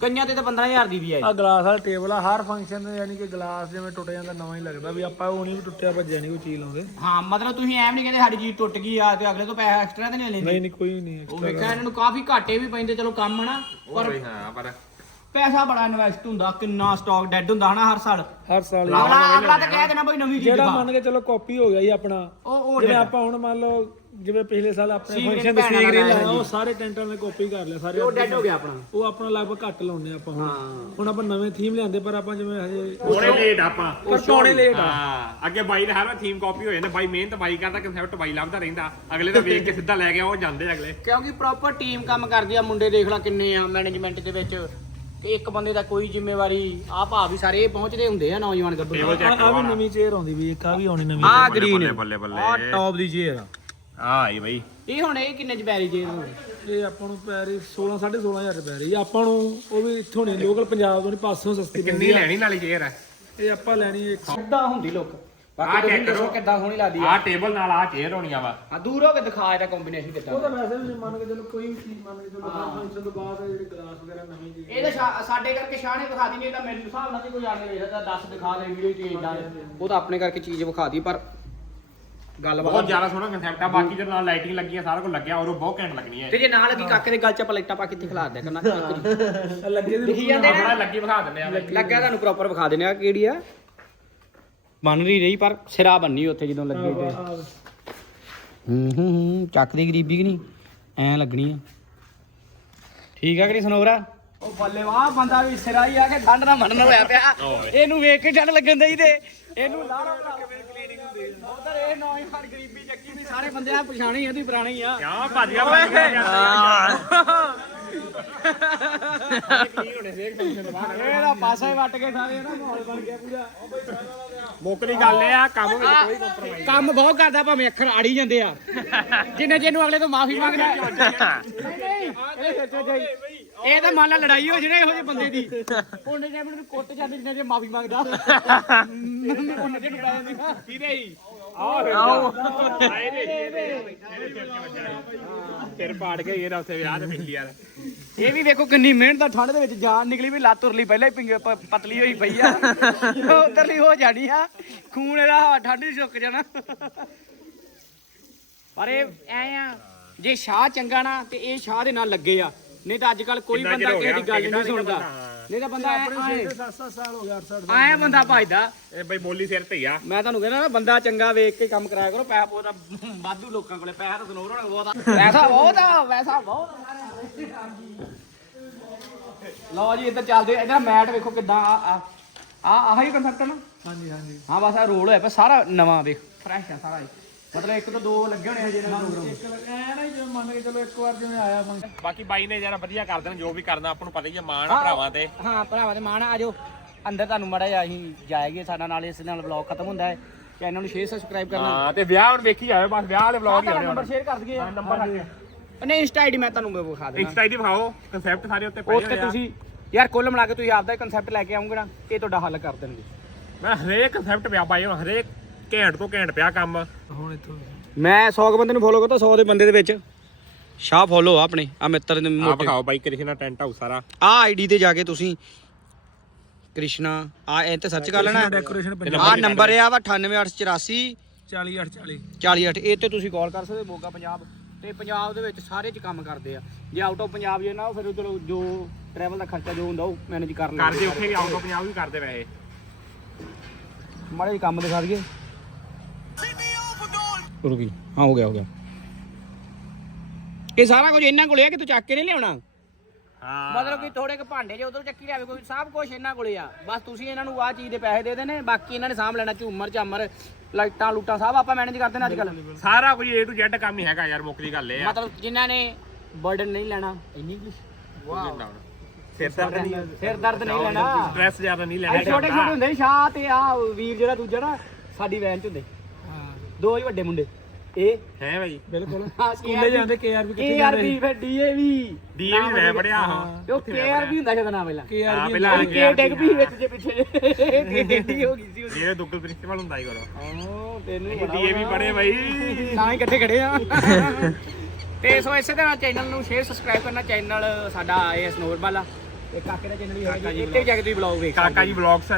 ਕਈਆਂ ਤੇ ਤਾਂ 15000 ਦੀ ਵੀ ਹੈ ਆ ਗਲਾਸ ਵਾਲਾ ਟੇਬਲ ਆ ਹਰ ਫੰਕਸ਼ਨ ਤੇ ਯਾਨੀ ਕਿ ਗਲਾਸ ਜਿਵੇਂ ਟੁੱਟ ਜਾਂਦਾ ਨਵਾਂ ਹੀ ਲੱਗਦਾ ਵੀ ਆਪਾਂ ਉਹ ਨਹੀਂ ਵੀ ਟੁੱਟਿਆ ਭੱਜਿਆ ਨਹੀਂ ਕੋਈ ਚੀਜ਼ ਲਾਉਂਦੇ। ਹਾਂ ਮਤਲਬ ਤੁਸੀਂ ਐਮ ਨਹੀਂ ਕਹਿੰਦੇ ਸਾਡੀ ਚੀਜ਼ ਟੁੱਟ ਗਈ ਆ ਤੇ ਅਗਲੇ ਤੋਂ ਪੈਸਾ ਐਕਸਟਰਾ ਤੇ ਨਹੀਂ ਲੈਂਦੇ। ਨਹੀਂ ਨਹੀਂ ਕੋਈ ਨਹੀਂ ਉਹ ਵੇਖਿਆ ਇਹਨਾਂ ਨੂੰ ਕਾਫੀ ਘਾਟੇ ਵੀ ਪੈਂਦੇ ਚਲੋ ਕੰਮ ਹਨਾ ਪਰ ਹਾਂ ਪਰ ਪੈਸਾ ਬੜਾ ਇਨਵੈਸਟ ਹੁੰਦਾ ਕਿੰਨਾ ਸਟਾਕ ਡੈਡ ਹੁੰਦਾ ਹਨਾ ਹਰ ਸਾਲ। ਹਰ ਸਾਲ ਅਗਲਾ ਅਗਲਾ ਤਾਂ ਕਹਿ ਦੇਣਾ ਬਈ ਨਵੀਂ ਚੀਜ਼ ਜਿਹੜਾ ਮੰਨ ਕੇ ਚਲੋ ਕਾਪੀ ਹੋ ਗਿਆ ਜੀ ਆਪਣਾ ਉਹ ਉਹ ਜਿਵੇਂ। ਆਪਾਂ ਹੁਣ ਮੰਨ ਲਓ ਜਿਵੇਂ ਪਿਛਲੇ ਸਾਲ ਆਪਣੇ ਫੰਕਸ਼ਨ ਤੇ ਭੈਣਾਂ ਸੀਗਰੀ ਦਾ ਲਾਇਆ ਉਹ ਸਾਰੇ ਟੈਂਟਾਂ ਨੇ ਕਾਪੀ ਕਰ ਲਿਆ ਸਾਰੇ ਉਹ ਡੈਡ ਹੋ ਗਿਆ ਆਪਣਾ। ਉਹ ਆਪਣਾ ਲਗਭਗ ਘੱਟ ਲਾਉਂਦੇ ਆਪਾਂ ਹੁਣ। ਹਾਂ। ਹੁਣ ਆਪਾਂ ਨਵੇਂ ਥੀਮ ਲਿਆਂਦੇ ਪਰ ਆਪਾਂ ਜਿਵੇਂ ਹਜੇ ਉਹਨੇ ਲੇਟ ਆਪਾਂ। ਪਰ ਪਾਉਣੇ ਲੇਟ ਆ। ਹਾਂ। ਅੱਗੇ ਬਾਈ ਦਾ ਹਰ ਥੀਮ ਕਾਪੀ ਹੋ ਜਾਂਦਾ ਬਾਈ ਮਿਹਨਤ ਬਾਈ ਕਰਦਾ ਕਨਸੈਪਟ ਬਾਈ ਲੱਭਦਾ ਰਹਿੰਦਾ। ਅਗਲੇ ਤਾਂ ਵੇਖ ਕੇ ਸਿੱਧਾ ਲੈ ਗਿਆ ਉਹ ਜਾਂਦੇ ਅਗਲੇ। ਕਿਉਂਕਿ ਪ੍ਰੋਪਰ ਟੀਮ ਕੰਮ ਕਰਦੀ ਆ ਮੁੰਡੇ ਦੇਖ ਲਾ ਕਿੰਨੇ ਆ ਮੈਨੇਜਮੈਂਟ ਦੇ ਵਿੱਚ। ਤੇ ਇੱਕ ਬੰਦੇ ਦਾ ਕੋਈ ਜ਼ਿੰਮੇਵਾਰੀ ਆ ਭਾ ਵੀ ਸਾਰੇ ਇਹ ਪਹੁੰਚਦੇ ਹੁੰਦੇ ਆ ਨੌਜਵਾਨ ਗੱਭਰੂ। ਆ ਵੀ ਨਵੀਂ ਚੇਅਰ ਆਉਂਦੀ ਵੀ ਇੱਕ ਆ ਵੀ ਆਉਣੀ ਨਵੀਂ ਆ ਗ੍ਰੀਨ ਬੱਲੇ ਬੱਲੇ ਆ ਟੌਪ ਦੀ ਚੇਅਰ ਆ। ਆ ਆਈ ਬਾਈ। ਇਹ ਹੁਣ ਇਹ ਕਿੰਨੇ ਚ ਪੈ ਰਹੀ ਚੇਅਰ ਇਹ ਆਪਾਂ ਨੂੰ ਪੈ ਰਹੀ 16 16500 ਰੁਪਏ ਪੈ ਰਹੀ। ਆਪਾਂ ਨੂੰ ਉਹ ਵੀ ਇੱਥੋਂ ਨਹੀਂ ਲੋਕਲ ਪੰਜਾਬ ਤੋਂ ਨਹੀਂ ਪਾਸੋਂ ਸਸਤੀ ਕਿੰਨੀ ਪੈਂਦੀ ਆ। ਲੈਣੀ ਨਾਲੀ ਚੇਅਰ ਹੈ ਇਹ ਆਪਾਂ ਲੈਣੀ ਇੱਕ ਸਿੱਧਾ ਹੁੰਦੀ ਲੋਕ? ਆਹ ਬਾਕੀ ਤੁਸੀਂ check ਦੱਸੋ ਕਰੋ। ਕਿੱਦਾਂ ਲੱਗਦੀ ਆ। ਆ ਟੇਬਲ ਨਾਲ ਆ ਚੇਅਰ ਹੋਣੀਆਂ ਵਾ। ਆ ਦੂਰ ਹੋ ਕੇ ਦਿਖਾ ਇਹਦਾ ਕੰਬੀਨੇਸ਼ਨ ਉਹ ਕਿੱਦਾਂ ਤਾਂ ਵੈਸੇ ਵੀ ਮੰਨ ਕੇ ਚਲੋ ਕੋਈ ਵੀ ਚੀਜ਼ ਮੰਨ ਕੇ ਚਲੋ ਫੰਕਸ਼ਨ ਤੋਂ ਬਾਅਦ ਜਿਹੜੇ ਗਲਾਸ ਵਗੈਰਾ ਨਵੀਂ ਚੀਜ਼ ਇਹ ਤਾਂ ਸ਼ਾ- ਸਾਡੇ ਕਰਕੇ ਸ਼ਾਹ ਨੇ ਵਿਖਾ ਦੀ ਨਹੀਂ ਤਾਂ ਮੇਰੇ ਹਿਸਾਬ ਨਾਲ ਤੇ ਕੋਈ ਆਣੇ ਵੇਖਦਾ 10 ਦਿਖਾ ਦੇ ਵੀਡੀਓ ਚ ਇਦਾਂ ਉਹ ਤਾਂ ਆਪਣੇ ਕਰਕੇ ਚੀਜ਼ ਵਿਖਾ ਦੀ ਪਰ ਗੱਲ ਬਹੁਤ ਜ਼ਿਆਦਾ ਸੋਹਣਾ ਕਨਸੈਪਟ ਆ ਬਾਕੀ ਜਦੋਂ ਨਾਲ ਲਾਈਟਿੰਗ ਲੱਗੀ ਆ ਸਾਰਾ ਕੁਝ ਲੱਗਿਆ ਔਰ ਉਹ ਬਹੁਤ ਘੈਂਟ ਲੱਗਣੀ ਹੈ ਤੇ ਜੇ ਨਾਲ ਲੱਗੀ ਕਾਕੇ ਦੇ ਗੱਲ ਚ ਪਲੇਟਾਂ ਪਾ ਕੇ ਇੱਥੇ ਖਿਲਾ ਦਿਆ ਕਰਨਾ ਲੱਗੇ ਦੀ ਦਿਖੀ ਜਾਂਦੇ ਆਪਣਾ ਨਾ ਲੱਗੀ ਵਿਖਾ ਦਿੰਦੇ ਆ ਲੱਗਿਆ ਤੁਹਾਨੂੰ ਪ੍ਰੋਪਰ ਵਿਖਾ ਦਿੰਦੇ ਆ ਕਿਹੜੀ ਆ? ਬਣ ਨਹੀਂ ਰਹੀ ਪਰ ਸਿਰਾ ਬੰਨੀ ਉੱਥੇ ਜਦੋਂ ਲੱਗੇ ਤੇ। ਹੂੰ ਹੂੰ ਹੂੰ ਚੱਕ ਦੀ ਗਰੀਬੀ ਕਿ ਨਹੀਂ? ਐ ਲੱਗਣੀ ਆ। ਠੀਕ ਆ ਕਿ ਨਹੀਂ ਸਨੋਵਰਾ? ਉਹ ਬੱਲੇ ਵਾਹ ਬੰਦਾ ਵੀ ਸਿਰਾ ਹੀ ਆ ਕੇ ਠੰਡ ਨਾਲ ਮੰਨਣ ਹੋਇਆ ਪਿਆ। ਇਹਨੂੰ ਵੇਖ ਕੇ ਠੰਡ ਲੱਗਣ ਦਈ ਤੇ। ਇਹਨੂੰ ਲਾੜਾ ਕਿਵੇਂ ਉਧਰ ਇਹ ਨੌਜਵਾਨ ਗਰੀਬੀ ਚੱਕੀ ਵੀ ਸਾਰੇ ਬੰਦੇ ਆ ਪਛਾਣੇ ਆ ਤੁਸੀਂ ਪੁਰਾਣੇ ਹੀ ਆ। ਕਿਆ ਭੱਜ ਗਿਆ ਭੱਜ ਗਿਆ ਇਹਦਾ ਪਾਸਾ ਹੀ ਵੱਟ ਕੇ ਸਾਰੇ ਨਾ ਮਾਹੌਲ ਬਣ ਗਿਆ ਪੂਰਾ। ਮੁੱਕਦੀ ਗੱਲ ਇਹ ਆ ਕੰਮ ਵਿੱਚ ਕੋਈ ਕੰਪਰੋਮਾਈਜ਼ ਕੰਮ ਬਹੁਤ ਕਰਦਾ ਭਾਵੇਂ ਅੱਖਰ ਆੜੀ ਜਾਂਦੇ ਆ। ਜਿੰਨੇ ਜਿਹਨੂੰ ਅਗਲੇ ਤੋਂ ਮਾਫੀ ਮੰਗਦਾ। ਨਹੀਂ ਨਹੀਂ ਇਹ ਸੋਚੋ ਜਾਈ ਇਹ ਤਾਂ ਮੰਨ ਲਾ ਲੜਾਈ ਹੋ ਜਣੇ ਇਹੋ ਜਿਹੇ ਬੰਦੇ ਦੀ। ਉਹਨੇ ਜੇ ਮੈਨੂੰ ਕੁੱਟ ਜਾਂਦੇ ਜਿੰਨੇ ਜੇ ਮਾਫੀ ਮੰਗਦਾ। ਉਹਨੇ ਜੇ ਪੈ ਜਾਂਦੀ ਕਿਹਦੇ ਹੀ ਆਓ। ਫਿਰ ਪਾੜ ਕੇ ਇਹ ਉੱਥੇ ਵਿਆਹ ਤੇ ਮਿਲੀ ਯਾਰ। ਇਹ ਵੀ ਵੇਖੋ ਕਿੰਨੀ ਮਿਹਨਤ ਦਾ ਠੰਡ ਦੇ ਵਿੱਚ ਜਾਨ ਨਿਕਲੀ ਵੀ ਲੱਤ ਉਰਲੀ ਪਹਿਲਾਂ ਹੀ ਪਿੰਗੇ ਪਤਲੀ ਹੋਈ ਪਈ ਆ। ਉਧਰਲੀ ਹੋ ਜਾਣੀ ਆ। ਖੂਨ ਇਹਦਾ ਹਵਾ ਠੰਡ ਹੀ ਸੁੱਕ ਜਾਣਾ। ਪਰ ਇਹ ਐ ਆ ਜੇ ਸ਼ਾਹ ਚੰਗਾ ਨਾ ਤੇ ਇਹ ਸ਼ਾਹ ਦੇ ਨਾਲ ਲੱਗੇ ਆ। ਨਹੀਂ ਤਾਂ ਅੱਜ ਕੱਲ ਕੋਈ ਕਿੰਨਾ ਚਿਰ ਬੰਦਾ ਹੋ ਕਿਸੇ ਗਿਆ, ਦੀ ਗੱਲ ਕਿੰਨਾ ਨਹੀਂ ਚਿਰ ਸੁਣਦਾ। ਨਹੀਂ ਤਾਂ ਬੰਦਾ ਐ 7-7 ਸਾਲ ਹੋ ਗਿਆ 8 ਐ ਬੰਦਾ ਭਜਦਾ। ਇਹ ਬਈ ਬੋਲੀ ਸਿਰ ਤੇ ਹੀ ਆ। ਮੈਂ ਤੁਹਾਨੂੰ ਕਹਿੰਦਾ ਨਾ ਬੰਦਾ ਚੰਗਾ ਵੇਖ ਕੇ ਕੰਮ ਕਰਾਇਆ ਕਰੋ ਪੈਸਾ ਬਹੁਤ ਆ ਵਾਧੂ ਲੋਕਾਂ ਕੋਲੇ ਪੈਸਾ ਤਾਂ ਸਨੋਰ ਹੋਣਾ ਬਹੁਤ। ਆ ਪੈਸਾ ਬਹੁਤ ਆ ਪੈਸਾ ਬਹੁਤ ਲਓ ਜੀ ਇੱਧਰ ਚੱਲਦੇ ਇਹਦਾ ਮੈਟ ਵੇਖੋ ਕਿਦਾਂ ਆ ਆ ਆ ਆਹ ਹੀ ਕਨਸੈਪਟ ਨਾ? ਹਾਂਜੀ ਹਾਂਜੀ। ਹਾਂ ਬਸ ਆ ਰੋਲ ਹੋਇਆ ਪਿਆ ਸਾਰਾ ਨਵਾਂ ਵੇਖ। ਫਰੈਸ਼ ਆ ਸਾਰਾ ਇਹ। ਮਤਲਬ ਇੱਕ ਤੋਂ ਦੋ ਲੱਗੇ ਹੋਣੇ ਹਜੇ ਇਹਨਾਂ ਨੂੰ ਐ ਨਾ ਜਿਵੇਂ ਮੰਨ ਕੇ ਚਲੋ ਇੱਕ ਵਾਰ ਜਿਵੇਂ ਆਇਆ ਮੰਗ ਬਾਕੀ ਬਾਈ ਨੇ ਯਾਰ ਵਧੀਆ ਕਰ ਦੇਣ ਜੋ ਵੀ ਕਰਨਾ ਆਪਾਂ ਨੂੰ ਪਤਾ ਹੀ ਆ ਮਾਣ ਆ ਭਰਾਵਾਂ ਤੇ। ਹਾਂ ਭਰਾਵਾਂ ਦੇ ਮਾਣ ਆ। ਜਾਓ ਅੰਦਰ ਤੁਹਾਨੂੰ ਮੜਾ ਜਾ ਅਸੀਂ ਜਾਏਗੇ ਸਾਡਾ ਨਾਲ ਇਸ ਨਾਲ ਵਲੌਗ ਖਤਮ ਹੁੰਦਾ ਹੈ। ਚੈਨਲ ਨੂੰ ਸ਼ੇਅਰ ਸਬਸਕ੍ਰਾਈਬ ਕਰਨਾ। ਹਾਂ ਤੇ ਵਿਆਹ ਹੁਣ ਵੇਖੀ ਜਾਵੇ ਬਸ ਵਿਆਹ ਦੇ ਵਲੌਗ ਹੀ ਆਉਣੇ ਨੰਬਰ ਸ਼ੇਅਰ ਕਰ ਦਈਏ। ਨੰਬਰ ਨਹੀਂ ਇੰਸਟਾ ਆਈਡੀ ਮੈਂ ਤੁਹਾਨੂੰ ਵਿਖਾ ਦੇਣਾ ਇੰਸਟਾ ਆਈਡੀ ਵਿਖਾਓ ਕਨਸੈਪਟ ਸਾਰੇ ਉੱਤੇ ਪਏ ਹੋਏ ਆ। ਤੁਸੀਂ ਯਾਰ ਕੁੱਲ ਮਿਲਾ ਕੇ ਤੁਸੀਂ ਆਪਦਾ ਕਨਸੈਪਟ ਲੈ ਕੇ ਆਉਂਗੇ ਨਾ ਇਹ ਤੁਹਾਡਾ ਹੱਲ ਕਰ ਦੇਣਗੇ। ਮੈਂ ਹਰੇਕ ਕਨਸੈਪਟ ਬਾਈ ਹੁਣ ਹਰੇਕ ਘੈਂਟ ਤੋਂ ਘੈਂਟ ਪਿਆ ਕੰਮ। ਹੁਣ ਇੱਥੋਂ ਮੈਂ 100 ਬੰਦੇ ਨੂੰ ਫੋਲੋ ਕਰਦਾ 100 ਦੇ ਬੰਦੇ ਦੇ ਵਿੱਚ। ਸ਼ਾਹ ਫੋਲੋ ਆ ਆਪਣੇ ਆ ਮਿੱਤਰ ਦੇ ਆ ਮੋਟੇ ਵਿਖਾਓ ਬਾਈ ਕ੍ਰਿਸ਼ਨਾ ਟੈਂਟ ਹਾਊਸ ਸਾਰਾ। ਆ ਆਈਡੀ ਤੇ ਜਾ ਕੇ ਤੁਸੀਂ ਕ੍ਰਿਸ਼ਨਾ ਆ ਇਹ ਤੇ ਸਰਚ ਕਰ ਲੈਣਾ। ਡੈਕੋਰੇਸ਼ਨ ਆ ਨੰਬਰ ਆ ਵਾ 98884 40840 48 ਇਹ ਤੇ ਤੁਸੀਂ ਕਾਲ ਕਰ ਸਕਦੇ ਹੋ, ਮੋਗਾ ਪੰਜਾਬ। ਤੇ ਪੰਜਾਬ ਦੇ ਵਿੱਚ ਸਾਰੇ ਚ ਕੰਮ ਕਰਦੇ ਆ। ਜੇ ਆਊਟ ਆਫ ਪੰਜਾਬ ਜੇ ਨਾ ਉਹ ਫਿਰ ਚਲੋ ਜੋ ਟਰੈਵਲ ਦਾ ਖਰਚਾ ਜੋ ਹੁੰਦਾ ਉਹ ਮੈਨੇਜ ਕਰ ਲੈਂਦੇ ਕਰਦੇ ਉੱਥੇ ਵੀ ਆਊਟ ਆਫ ਪੰਜਾਬ ਵੀ ਕਰਦੇ ਵੈਸੇ। ਮਾੜੇ ਜਿਹੇ ਕੰਮ ਦਿਖਾ ਦਈਏ। ਰੁਕੀ ਹਾਂ ਹੋ ਗਿਆ ਹੋ ਗਿਆ। ਇਹ ਸਾਰਾ ਕੁਝ ਇਹਨਾਂ ਕੋਲੇ ਆ ਕਿ ਤੂੰ ਚੱਕ ਕੇ ਨਹੀਂ ਲਿਆਉਣਾ? ਹਾਂ। ਮਤਲਬ ਕਿ ਥੋੜੇ ਕੁ ਭਾਂਡੇ ਜੇ ਉਧਰ ਚੱਕੀ ਲਿਆਵੇ ਕੋਈ ਸਭ ਕੁਝ ਇਹਨਾਂ ਕੋਲੇ ਆ। ਬਸ ਤੁਸੀਂ ਇਹਨਾਂ ਨੂੰ ਆਹ ਚੀਜ਼ ਦੇ ਪੈਸੇ ਦੇ ਦੇਣੇ ਬਾਕੀ ਇਹਨਾਂ ਨੇ ਸਾਂਭ ਲੈਣਾ ਝੂਮਰ ਝਾਮਰ ਲਾਈਟਾਂ ਲੂਟਾਂ ਸਭ ਆਪਾਂ ਮੈਨੇਜ ਕਰਦੇ ਨੇ ਅੱਜ ਕੱਲ ਸਾਰਾ ਕੁਝ A to Z ਕੰਮ ਹੀ ਹੈਗਾ ਯਾਰ ਮੁੱਕਦੀ ਗੱਲ ਇਹ ਆ। ਮਤਲਬ ਜਿਨ੍ਹਾਂ ਨੇ ਬਰਡਨ ਨਹੀਂ ਲੈਣਾ। ਇੰਨੀ ਇੰਗਲਿਸ਼ ਵਾਓ ਸਿਰ ਦਰਦ ਨਹੀਂ ਸਿਰ ਦਰਦ ਨਹੀਂ ਲੈਣਾ। ਸਟ੍ਰੈਸ ਜ਼ਿਆਦਾ ਨਹੀਂ ਲੈਣਾ। ਛੋਟੇ ਛੋਟੇ ਹੁੰਦੇ ਸ਼ਾਹ ਤੇ ਆ ਵੀਰ ਜਿਹੜਾ ਦੂਜਾ ਨਾ ਸਾਡੀ ਵੈਨ ਚ ਹੁੰਦੇ। ਦੋ ਹੀ ਵੱਡੇ ਮੁੰਡੇ। ਇਹ ਹੈ ਬਾਈ। ਬਿਲਕੁਲ। [LAUGHS] ਹਾਂ ਸਕੂਲੇ ਜਾਂਦੇ ਕੇਆਰਬੀ ਕਿੱਥੇ ਕੇਆਰਬੀ ਫਿਰ ਡੀਏਵੀ ਡੀਏ ਵੀ ਮੈਂ ਪੜਿਆ ਹਾਂ। ਉਹ ਕੇਆਰਬੀ ਹੁੰਦਾ ਸੀ ਉਹਦਾ ਨਾਮ ਪਹਿਲਾਂ? ਹਾਂ ਕੇਆਰਬੀ ਪਹਿਲਾਂ ਕੇ ਡੈਗ ਵੀ ਵਿੱਚ ਜੇ ਪਿੱਛੇ। ਡੇਡੀ ਹੋ ਗਈ ਸੀ। ਉਹਦੀ ਜਿਹੜੇ ਦੁੱਗਲ ਪ੍ਰਿੰਸੀਪਲ ਹੁੰਦਾ ਹੀ ਕਰੋ ਹਾਂ ਤੈਨੂੰ ਡੀਏ ਵੀ ਪੜੇ ਬਾਈ। ਤਾਂ ਹੀ ਇਕੱਠੇ ਖੜੇ ਆ। ਤੇ ਸੋ ਇਸੇ ਤਰ੍ਹਾਂ ਚੈਨਲ ਨੂੰ ਸ਼ੇਅਰ ਸਬਸਕ੍ਰਾਈਬ ਕਰਨਾ। ਚੈਨਲ ਸਾਡਾ ਇਹ ਸਨੋਰਮਲ ਆ। ਤੇ ਕਾਕੇ ਦਾ ਚੈਨਲ ਵੀ ਹੈਗਾ ਜੀ। ਇੱਥੇ ਜਾ ਕੇ ਤੁਸੀਂ ਬਲੌਗ ਵੇਖ ਕਾਕਾ ਜੀ ਵਲੌਗਸ